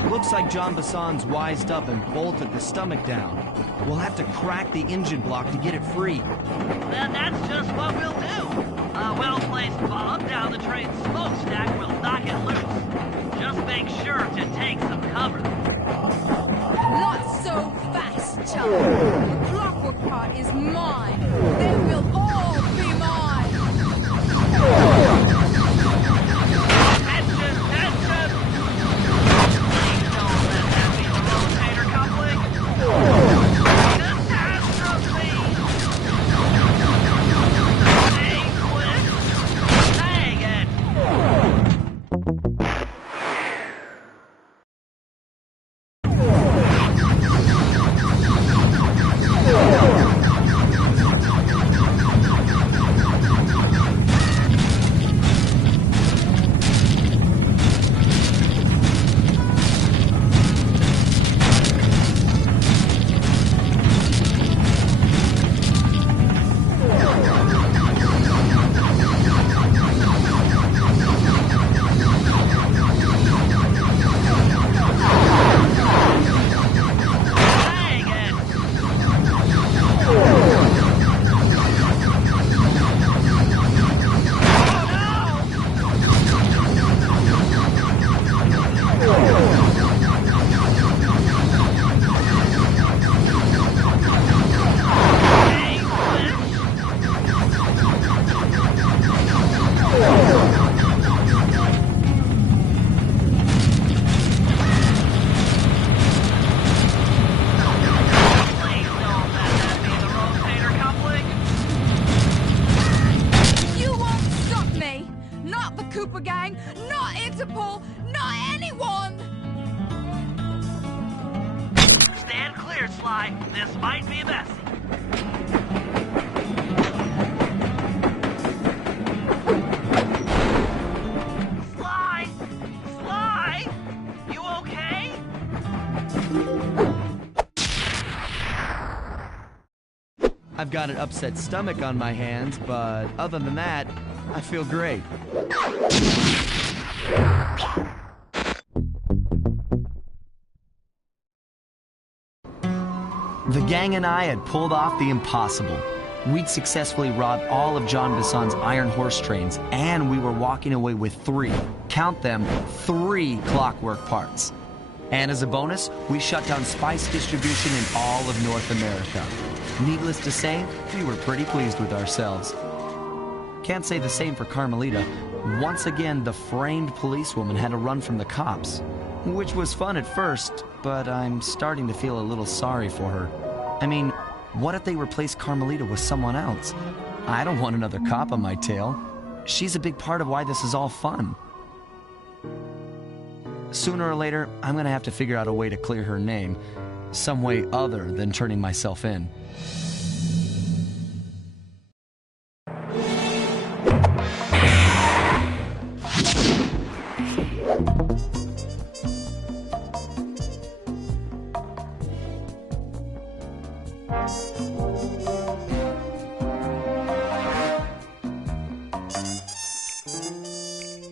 Looks like John Bassan's wised up and bolted the stomach down. We'll have to crack the engine block to get it free. Then that's just what we'll do. A well-placed bomb down the train's smokestack will knock it loose. Just make sure to take some cover. Not so fast, chum. The clockwork part is mine. They will all be mine. Tension, tension! Please don't let that be the rotator coupling. Catastrophe! Stay quick. Dang it! Cooper gang, not Interpol, not anyone! Stand clear, Sly. This might be messy. Sly! Sly! You okay? I've got an upset stomach on my hands, but other than that, I feel great. The gang and I had pulled off the impossible. We'd successfully robbed all of John Bassan's iron horse trains, and we were walking away with 3, count them, 3 clockwork parts. And as a bonus, we shut down spice distribution in all of North America. Needless to say, we were pretty pleased with ourselves. Can't say the same for Carmelita. Once again, the framed policewoman had to run from the cops, which was fun at first, but I'm starting to feel a little sorry for her. I mean, what if they replaced Carmelita with someone else? I don't want another cop on my tail. She's a big part of why this is all fun. Sooner or later, I'm gonna have to figure out a way to clear her name, some way other than turning myself in.